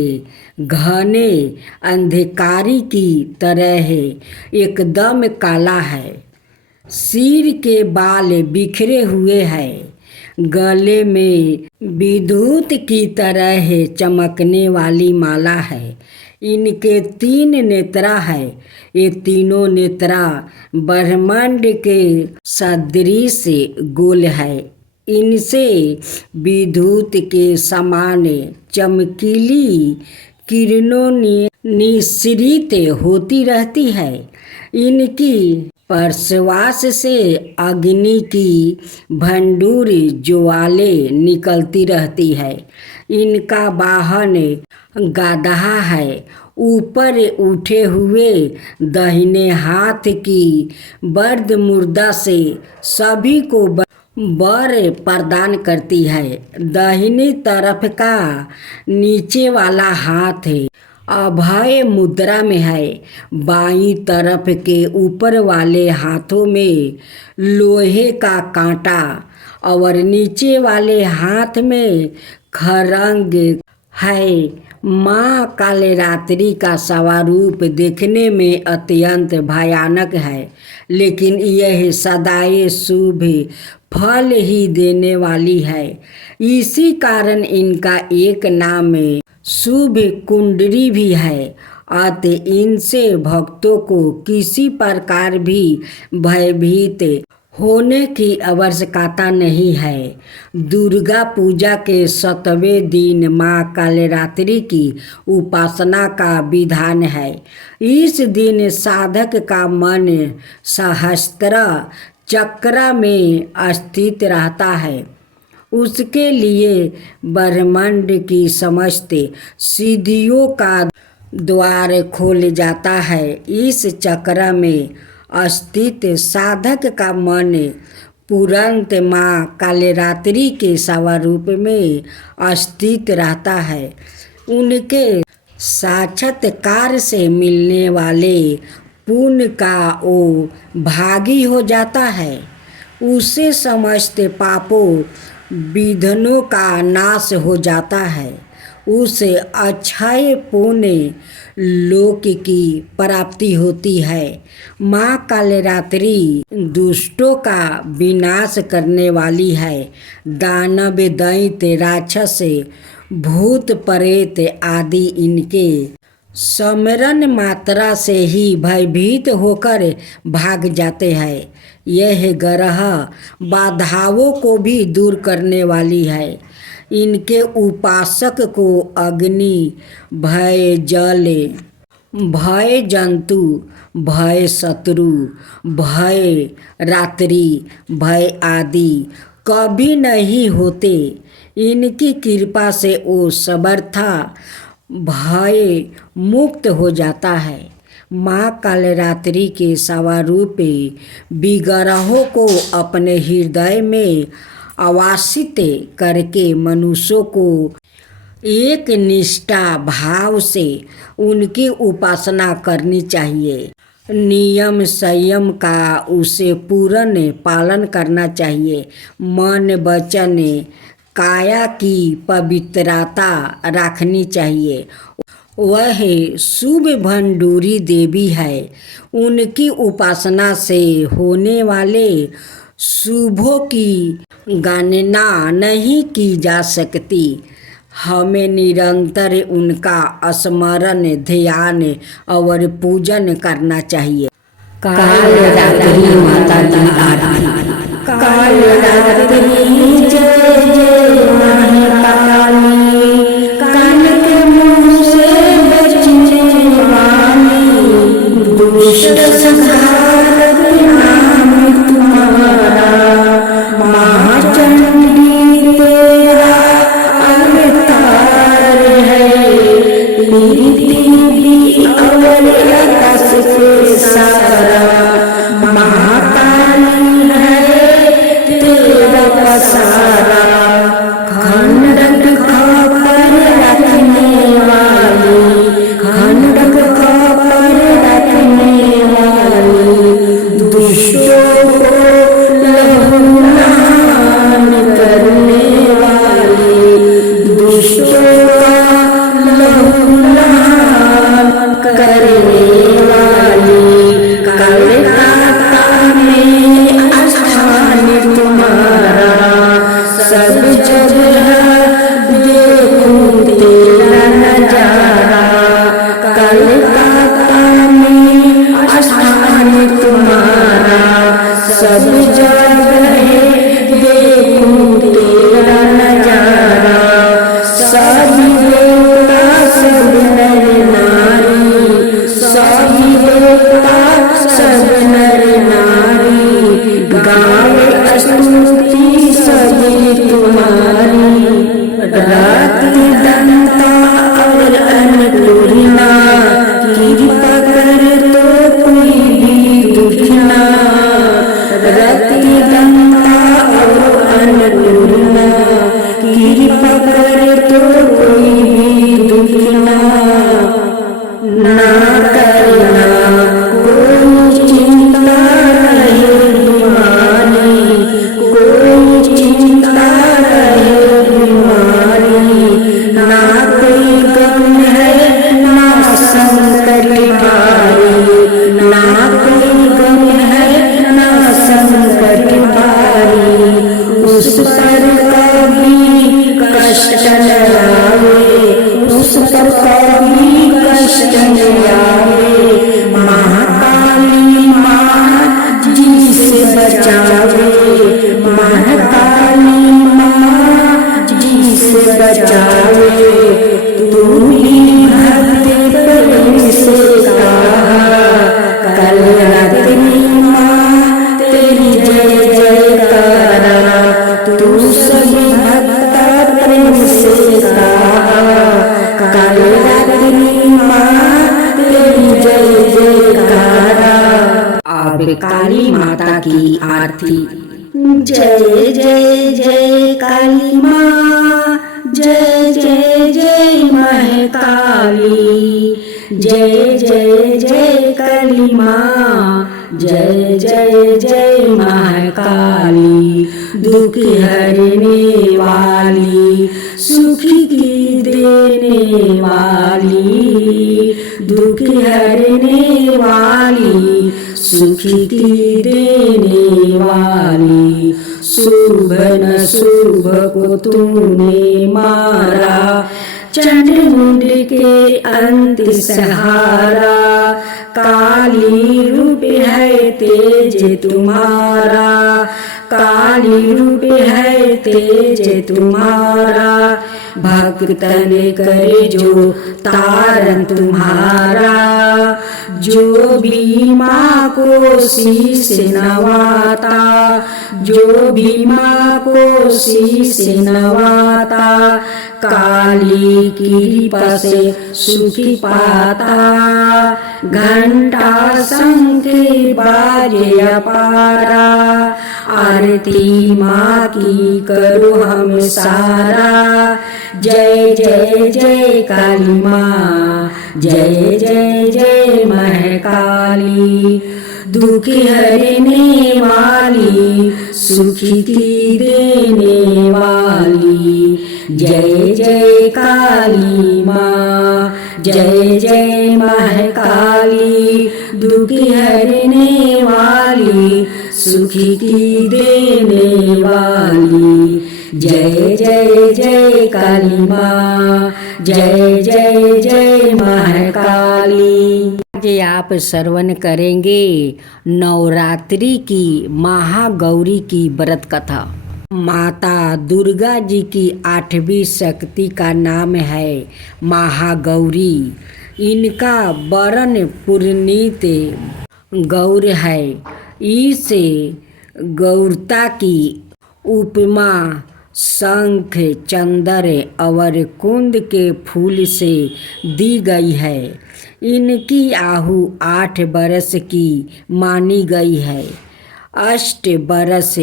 घने अंधकारी की तरह है, एकदम काला है। सिर के बाल बिखरे हुए हैं, गले में विद्युत की तरह चमकने वाली माला है। इनके 3 नेत्रा है। ये तीनों नेत्रा ब्रह्मांड के सदृश गोल है। इनसे विद्युत के समान चमकीली किरणों निःसृत होती रहती है। इनकी प्रश्वास से अग्नि की भंडूर ज्वालें निकलती रहती है। इनका वाहन गधा है। ऊपर उठे हुए दाहिने हाथ की बर्द मुर्दा से सभी को वर प्रदान करती है। दाहिनी तरफ का नीचे वाला हाथ अभय मुद्रा में है। बाईं तरफ के ऊपर वाले हाथों में लोहे का कांटा और नीचे वाले हाथ में खरंग है। माँ कालरात्रि का स्वरूप देखने में अत्यंत भयानक है, लेकिन यह सदाए शुभ फल ही देने वाली है। इसी कारण इनका एक नाम शुभ कुंडली भी है। अतः इनसे भक्तों को किसी प्रकार भी भयभीत होने की आवश्यकता नहीं है। दुर्गा पूजा के 7वें दिन माँ कालरात्रि की उपासना का विधान है। इस दिन साधक का मन सहस्त्र चक्र में स्थित रहता है। उसके लिए ब्रह्मांड की समस्त सिद्धियों का द्वार खोल जाता है। इस चक्र में स्थित साधक का मन तुरंत माँ कालरात्रि के स्वरूप में स्थित रहता है। उनके साक्षात्कार से मिलने वाले पुण्य का वो भागी हो जाता है। उससे समस्त पापों विघ्नों का नाश हो जाता है। उसे अक्षय पुण्य लोक की प्राप्ति होती है। माँ कालरात्रि दुष्टों का विनाश करने वाली है। दानव दैत्य राक्षस भूत प्रेत आदि इनके स्मरण मात्रा से ही भयभीत होकर भाग जाते हैं। यह ग्रह बाधाओं को भी दूर करने वाली है। इनके उपासक को अग्नि, भय जल, भय जंतु, भय शत्रु, भय रात्रि, भय आदि कभी नहीं होते। इनकी कृपा से वो समर्था भय मुक्त हो जाता है। माँ कालरात्रि के स्वरूप विग्रहों को अपने हृदय में आवासित करके मनुष्यों को एक निष्ठा भाव से उनकी उपासना करनी चाहिए। नियम संयम का उसे पूर्ण पालन करना चाहिए। मन वचन काया की पवित्रता रखनी चाहिए। वह शुभ भंडूरी देवी है। उनकी उपासना से होने वाले शुभों की गणना नहीं की जा सकती। हमें निरंतर उनका स्मरण, ध्यान और पूजन करना चाहिए। कालरात्रि माता की आरती। कालरात्रि जय जय महाकाली, कान के मुंह से बचने वाली, दुष्ट संहारक नाम तुम्हारा, महाचंडी तेरा अवतार है। पृथ्वी और आकाश के सारा, महाकाली है तेरा पसारा। खंडक खबर रखने वाली, खंडक खबर रखने वाली, दुष्टों को लहूनान करने वाली, दुष्टों का लहूनान करने वाली। कलकत्ता में स्थान तुम्हारा, सब जगह देखूं तेरा नजारा। कलकत्ता में स्थान तुम्हारा, सब जगह देखूं स्तुति सभी तुम्हारी, राति दंता और अन्नपूर्णा, कृपा कर तो कोई भी दुखना। राति दंता और अन्नपूर्णा, कृपा कर तो कोई भी दुखना। ना करना कोई चिंता रहे बीमारी, कोई चिंता रहे बीमारी। ना कोई गम है ना संकट भारी, ना कोई गम है ना संकट भारी। उस पर कभी कष्ट न आवे, उस पर कभी कष्ट न आवे। महाकाली माँ जिसे बचावे, महाकाली माँ जिसे बचावे। तू ही भक्त प्रेम से कहा, कल रात्रि माँ तेरी जय जयकारा। तू सभी भक्ता प्रेम से कहा, कल रात्रि माँ तेरी जय जयकारा। अब काली माता की आरती। जय जय जय काली माँ, जय जय जय महाकाली। जय जय जय काली माँ, जय जय जय महाकाली। दुख हरने वाली, सुख की देने वाली। दुख हरने वाली, सुख की देने वाली। शुभ न शुभ को तूने मारा, चंडमुंड के अंत सहारा। काली रूप है तेज तुम्हारा, काली रूप है तेज तुम्हारा। भक्तन करे जो तारन तुम्हारा, जो भी माँ को शीश नवाता, जो भी माँ को शीश नवाता। काली कृपा से सुखी पाता, घंटा शंख बाजे अपारा। आरती माँ की करो हम सारा। जय जय जय काली माँ, जय जय जय महाकाली। दुख हरने वाली, सुखी की देने वाली। जय जय काली माँ, जय जय महाकाली। दुख हरने वाली, सुखी की देने वाली। जय जय जय काली माँ, जय जय जय महाकाली। आज आप श्रवण करेंगे नवरात्रि की महागौरी की व्रत कथा। माता दुर्गा जी की 8वीं शक्ति का नाम है महागौरी। इनका वर्ण पुरनीत गौर है। इस गौरता की उपमा शंख, चंदर और कुंद के फूल से दी गई है। इनकी आयु 8 बरस की मानी गई है। 8 बरस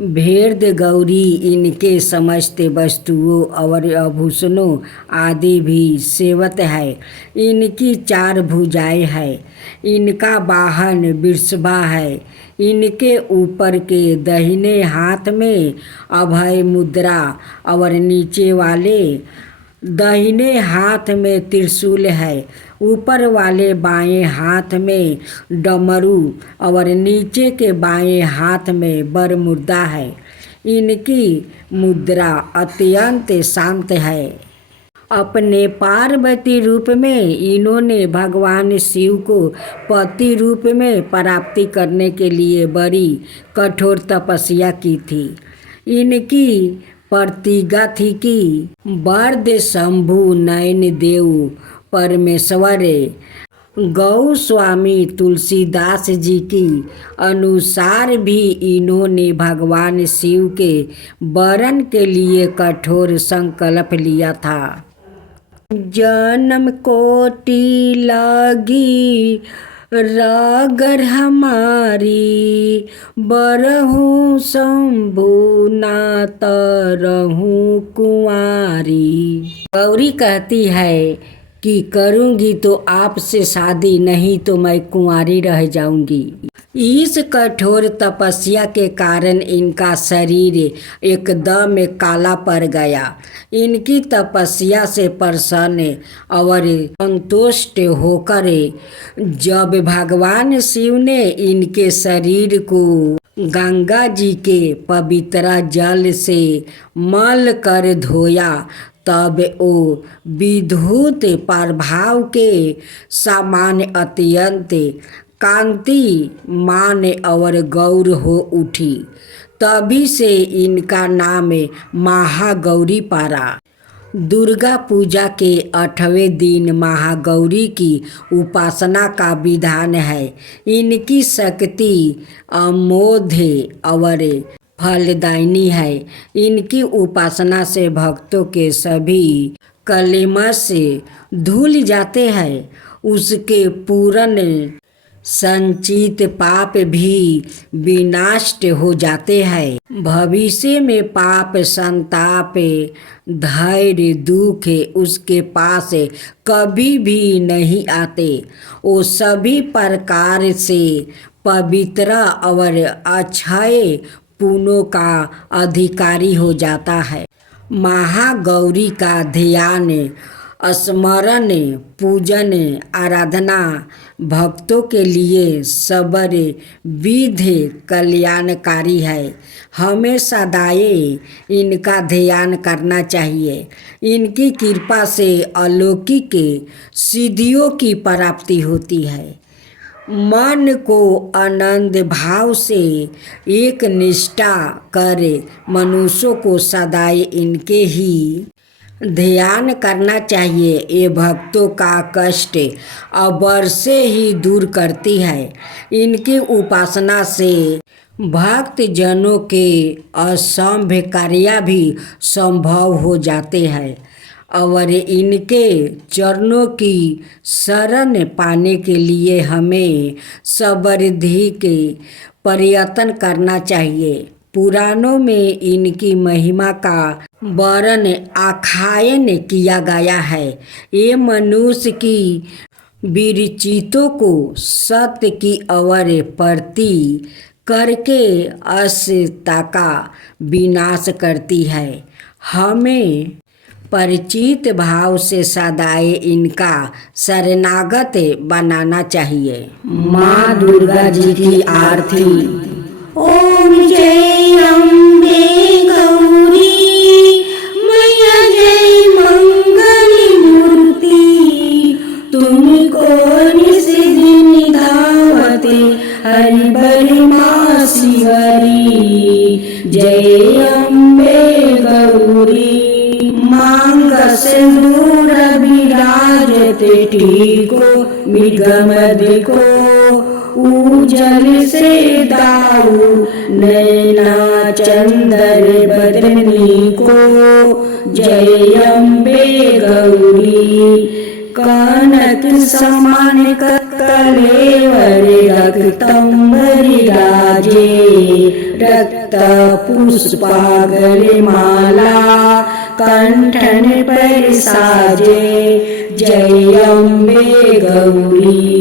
भेद गौरी इनके समस्त वस्तुओं और आभूषणों आदि भी सेवत है। इनकी 4 भुजाएं है। इनका वाहन वृषभा है। इनके ऊपर के दाहिने हाथ में अभय मुद्रा और नीचे वाले दाहिने हाथ में त्रिशूल है। ऊपर वाले बाएं हाथ में डमरू और नीचे के बाएं हाथ में बरमुद्रा है। इनकी मुद्रा अत्यंत शांत है। अपने पार्वती रूप में इन्होंने भगवान शिव को पति रूप में प्राप्ति करने के लिए बड़ी कठोर तपस्या की थी। इनकी प्रतिज्ञा थी कि वरद शंभु नयन देव परमेश्वर गौस्वामी तुलसीदास जी की अनुसार भी इन्होंने भगवान शिव के वरण के लिए कठोर संकल्प लिया था। जन्म कोटि लगी रागर हमारी, बरहूँ शंभु ना तरहूँ कुंवारी। गौरी कहती है कि करूँगी तो आपसे शादी, नहीं तो मैं कुंवारी रह जाऊंगी। इस कठोर तपस्या के कारण इनका शरीर एकदम काला पड़ गया। इनकी तपस्या से प्रसन्न और संतुष्ट होकर जब भगवान शिव ने इनके शरीर को गंगा जी के पवित्र जल से मल कर धोया, तब वो विद्युत प्रभाव के समान अत्यंत कांति मान और गौर हो उठी। तभी से इनका नाम महागौरी पड़ा। दुर्गा पूजा के 8वें दिन महागौरी की उपासना का विधान है। इनकी शक्ति अमोघ और फलदायिनी है। इनकी उपासना से भक्तों के सभी कलेमस धुल जाते हैं। उसके पूर्ण संचित पाप भी विनाश हो जाते हैं। भविष्य में पाप, संताप, धैर्य, दुख उसके पास कभी भी नहीं आते। वो सभी प्रकार से पवित्र और अक्षय पुण्यों का अधिकारी हो जाता है। महागौरी का ध्यान, स्मरण, पूजन, आराधना भक्तों के लिए सबर विधि कल्याणकारी है। हमें सदाए इनका ध्यान करना चाहिए। इनकी कृपा से अलौकिक सिद्धियों की प्राप्ति होती है। मन को आनंद भाव से एक निष्ठा कर मनुष्यों को सदाए इनके ही ध्यान करना चाहिए। ये भक्तों का कष्ट अवश्य ही दूर करती है। इनकी उपासना से भक्त जनों के असंभव कार्य भी संभव हो जाते हैं और इनके चरणों की शरण पाने के लिए हमें सबधिक प्रयत्न करना चाहिए। पुराणों में इनकी महिमा का वर्णन आख्यान किया गया है। ये मनुष्य की विरचितों को सत्य की ओर प्रति करके असत्य का विनाश करती है। हमें परिचित भाव से सदाए इनका शरणागत बनाना चाहिए। माँ दुर्गा जी की आरती। ओम जय अम्बे गौरी मैया, जय मंगल मूर्ति, तुमको निस दिन धावते हरि बल माँ शिवरी। जय अम्बे गौरी मांग सिंदूर विराजते टीको, मृगमद को उजल से दाऊ, नैना चंदर बदनी को। जय अम्बे गौरी कनक समान कलेवर, रक्तंबरी राजे, रक्त पुष्पागल माला कंठन पर साजे। जय अम्बे गौरी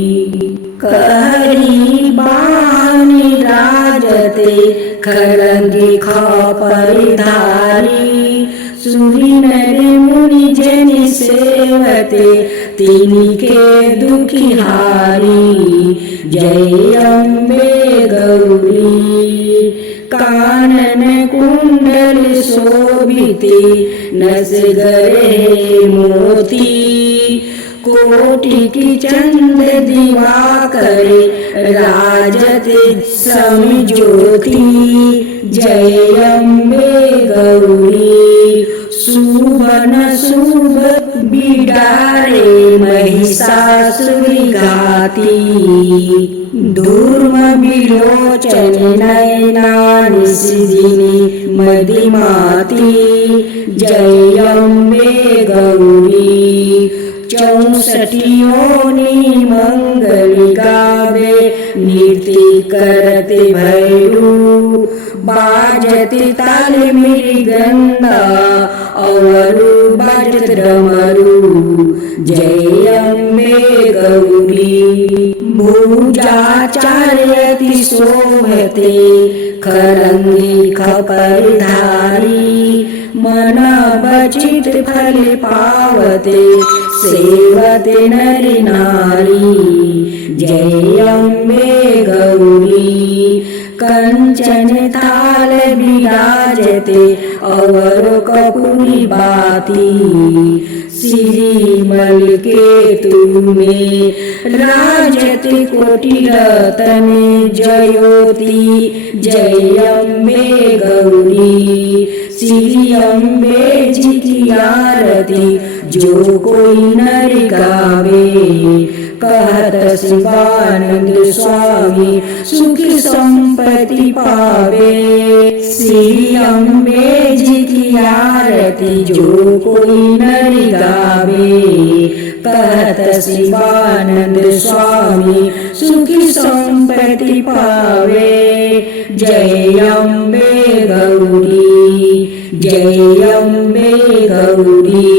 कहरी बानी राजते, खरंगी खापर धारी, सुरी नर मुनि जन सेवते, तिनके दुखिहारी। जय अम्बे गौरी कानन कुंडल शोभिते, नस गरे मोती, कोटि की चंद दिवाकर, राजत समज्योति। जय अम्बे गौरी सुबन शुभ बिडारे, महिषासुरी घाती दुर्मविलोचन नयनानि सिधिनि मदिमाती जय अम्बे गौरी 64 योनि मंगल गावे नृत्य करते भैरू बाजते ताल मृदंगा और बजत डमरू जय अम्बे गौरी भुजाचार्यति शोभते खरंगी खपरधारी मन बचित फल पावते सेवते नरि नारी जय अम्बे गौरी कंचन थाल विराजते और कपूरी बाती श्रीमल के तुम्हें राजते कोटि रतन जयोति जय अम्बे गौरी श्री अम्बे जी की आरती जो कोई नर गावे कहत शिवानंद स्वामी सुखी संपत्ति पावे श्री अम्बे जी की आरती जो कोई नर गावे कहत शिवानंद स्वामी सुखी संपत्ति पावे जय अम्बे गौरी जय अम्बे गौरी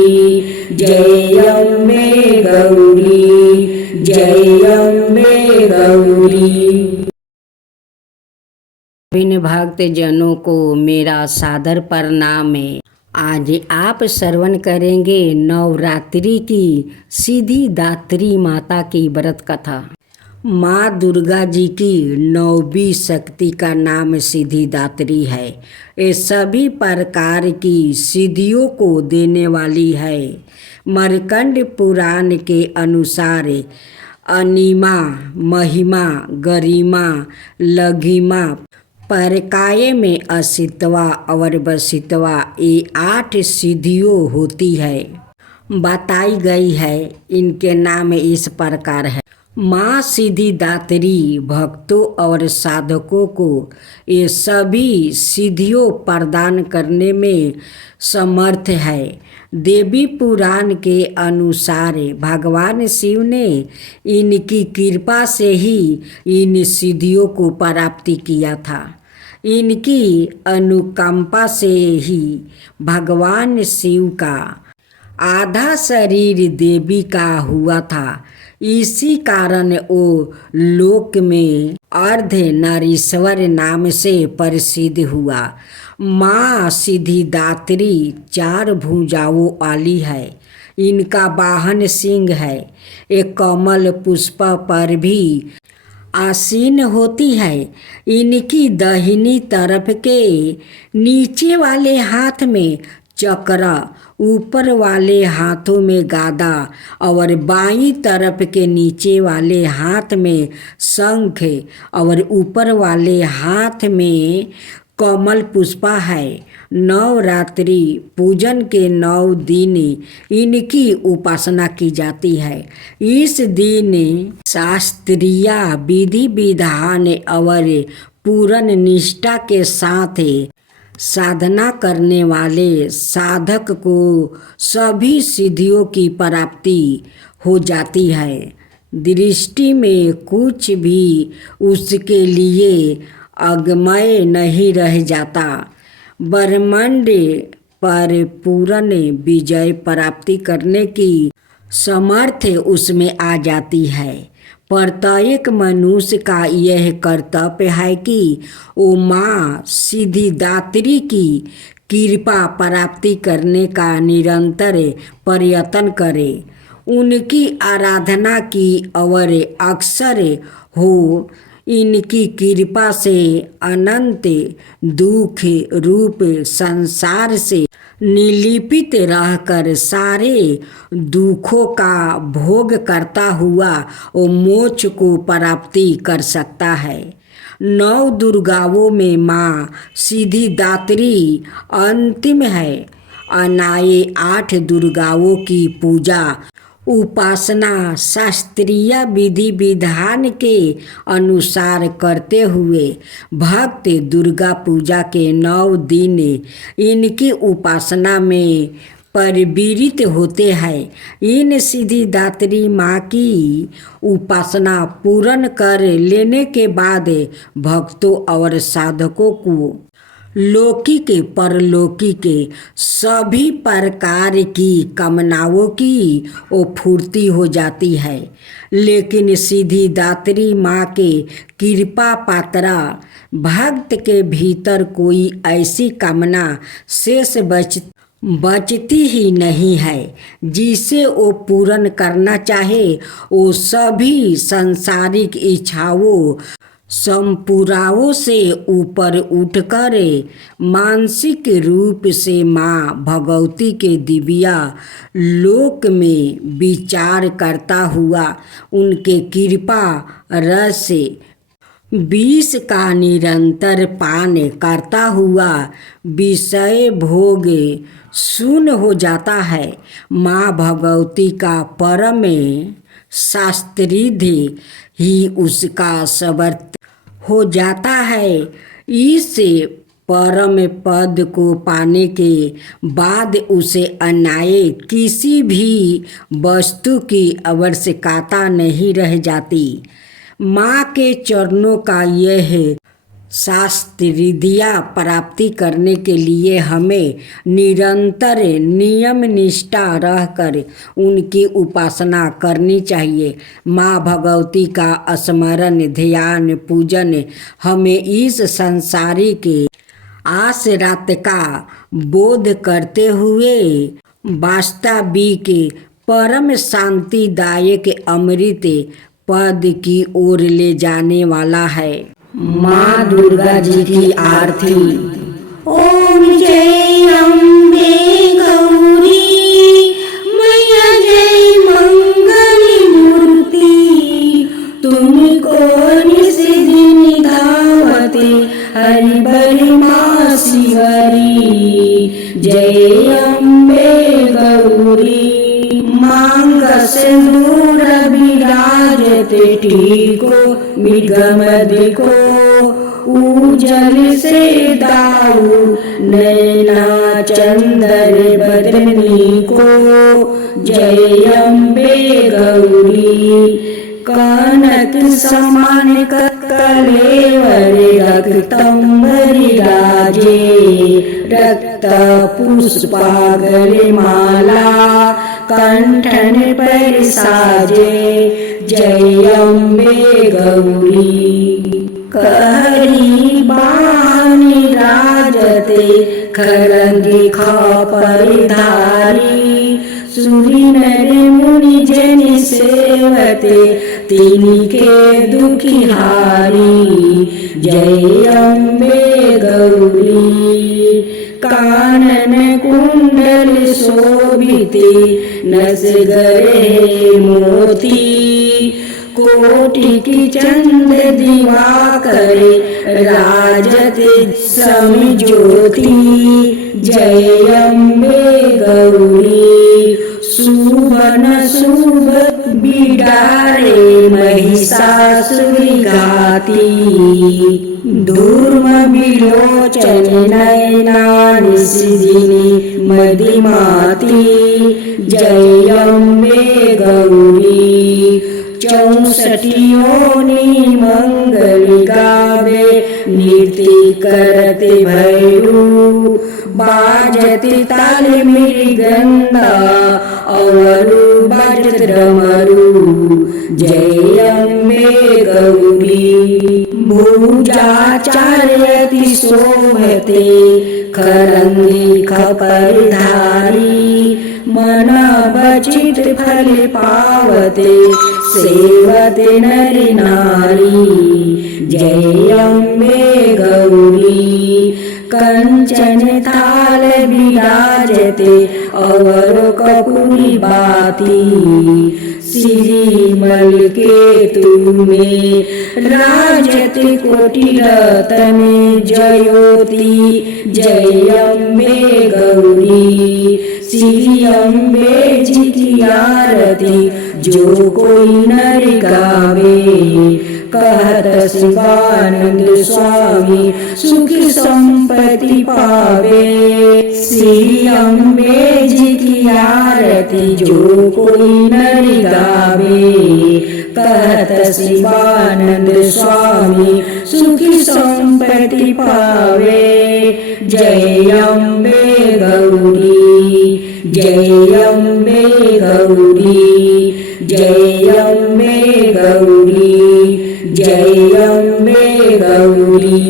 जय अम्बे गौरी जय अम्बे गौरी। विभिन्न भक्त जनों को मेरा सादर प्रणाम है। आज आप श्रवण करेंगे नवरात्रि की सिद्धिदात्री माता की व्रत कथा। माँ दुर्गा जी की 9वीं शक्ति का नाम सिद्धिदात्री है। ये सभी प्रकार की सिद्धियों को देने वाली है। मर्कंड पुराण के अनुसार अनिमा, महिमा, गरिमा, लघिमा, परकाय में असितवा और बसितवा ये 8 सिद्धियों होती है, बताई गई है। इनके नाम इस प्रकार है। माँ सिद्धिदात्री भक्तों और साधकों को ये सभी सिद्धियों प्रदान करने में समर्थ है। देवी पुराण के अनुसार भगवान शिव ने इनकी कृपा से ही इन सिद्धियों को प्राप्ति किया था। इनकी अनुकंपा से ही भगवान शिव का आधा शरीर देवी का हुआ था। इसी कारण वो लोक में अर्धनारीश्वर नाम से प्रसिद्ध हुआ। माँ सिद्धिदात्री 4 भुजाओं वाली है। इनका वाहन सिंह है। एक कमल पुष्प पर भी आसीन होती है। इनकी दाहिनी तरफ के नीचे वाले हाथ में चक्र, ऊपर वाले हाथों में गादा और बाईं तरफ के नीचे वाले हाथ में शंख और ऊपर वाले हाथ में कमल पुष्पा है। नवरात्रि पूजन के 9 दिन इनकी उपासना की जाती है। इस दिन शास्त्रीय विधि विधान और पूर्ण निष्ठा के साथ साधना करने वाले साधक को सभी सिद्धियों की प्राप्ति हो जाती है। दृष्टि में कुछ भी उसके लिए अगमय नहीं रह जाता। ब्रह्मांड पर पूर्ण विजय प्राप्ति करने की समर्थ उसमें आ जाती है। प्रत्येक मनुष्य का यह कर्तव्य है कि वो माँ सिद्धिदात्री की कृपा प्राप्ति करने का निरंतर प्रयत्न करे, उनकी आराधना की और अक्सर हो। इनकी कृपा से अनंत दुख रूप संसार से निर्लिपित रहकर सारे दुखों का भोग करता हुआ वो मोक्ष को प्राप्ति कर सकता है। 9 दुर्गाओं में माँ सिद्धिदात्री अंतिम है। अनाये 8 दुर्गाओं की पूजा उपासना शास्त्रीय विधि विधान के अनुसार करते हुए भक्त दुर्गा पूजा के 9 दिन इनकी उपासना में परिवृत होते हैं। इन सिद्धिदात्री माँ की उपासना पूर्ण कर लेने के बाद भक्तों और साधकों को लौकिक परलौकिक सभी प्रकार की कामनाओं की पूर्ति हो जाती है। लेकिन सिद्धिदात्री माँ के कृपा पात्रा भक्त के भीतर कोई ऐसी कामना शेष बचती ही नहीं है जिसे वो पूर्ण करना चाहे। वो सभी सांसारिक इच्छाओं संपूराओं से ऊपर उठकर मानसिक रूप से माँ भगवती के दिव्या लोक में विचार करता हुआ उनके कृपा रस विष का निरंतर पान करता हुआ विषय भोग शून्य हो जाता है। माँ भगवती का परम शास्त्रीधि ही उसका समर्थ हो जाता है। इस परम पद को पाने के बाद उसे अन्य किसी भी वस्तु की आवश्यकता नहीं रह जाती। माँ के चरणों का यह शास्त्रीधिया प्राप्ति करने के लिए हमें निरंतर नियम निष्ठा रहकर उनकी उपासना करनी चाहिए। माँ भगवती का स्मरण ध्यान पूजन हमें इस संसारिक आसरात का बोध करते हुए वास्तविक परम शांतिदायक अमृत पद की ओर ले जाने वाला है। माँ दुर्गा जी की आरती। ओम जय अम्बे गौरी मैया जय मंगल मूर्ति तुमको निस दिन धावते हरि बल माँ शिवरी। जय अम्बे गौरी मांग सिंदूर विराजते टीको मृगमद को उजल से दाऊ नैना चंदर बदनी को। जय अम्बे गौरी कनक समान कलेवर रक्तंबरी राजे रक्त पुष्पागल माला कंठन पर साजे। जय अम्बे गौरी कहरी बानी राजते खरंगी खापर धारी सुरी नर मुनि जन सेवते तिनके दुखी हारी। जय अम्बे गौरी कानन कुंडल शोभिते नस गरे मोती कोटि की चंद दिवाकर राजते समज्योति। जय अम्बे गौरी सुबन शुभ बिडारे महिषासुरी घाती धूर्म विलोचन नयना निशिदिनी मदिमाती। जय अम्बे गौरी 64 योनि मंगल गावे नृत्य करते भैरू बाजते ताल मृदंगा और बजत डमरू। जय अम्बे गौरी भुजाचार्यति शोभते खरंगी खपर धारी मन बचित फल पावते सेवते नरि नारी। जय अम्बे गौरी कंचन थाल विराजते अवर कपूरी बाती। श्रीमल के तुम्हें राजते कोटि रतन जयोति। जय अम्बे गौरी श्री अम्बे जी की आरती जो कोई नर गावे। कहत शिवानंद स्वामी सुखी संपत्ति पावे। श्री अम्बे जी की आरती जो कोई नर गावे। कहत शिवानंद स्वामी सुखी संपत्ति पावे। जय अम्बे गौरी जय अम्बे गौरी जय अम्बे गौरी जय अम्बे गौरी।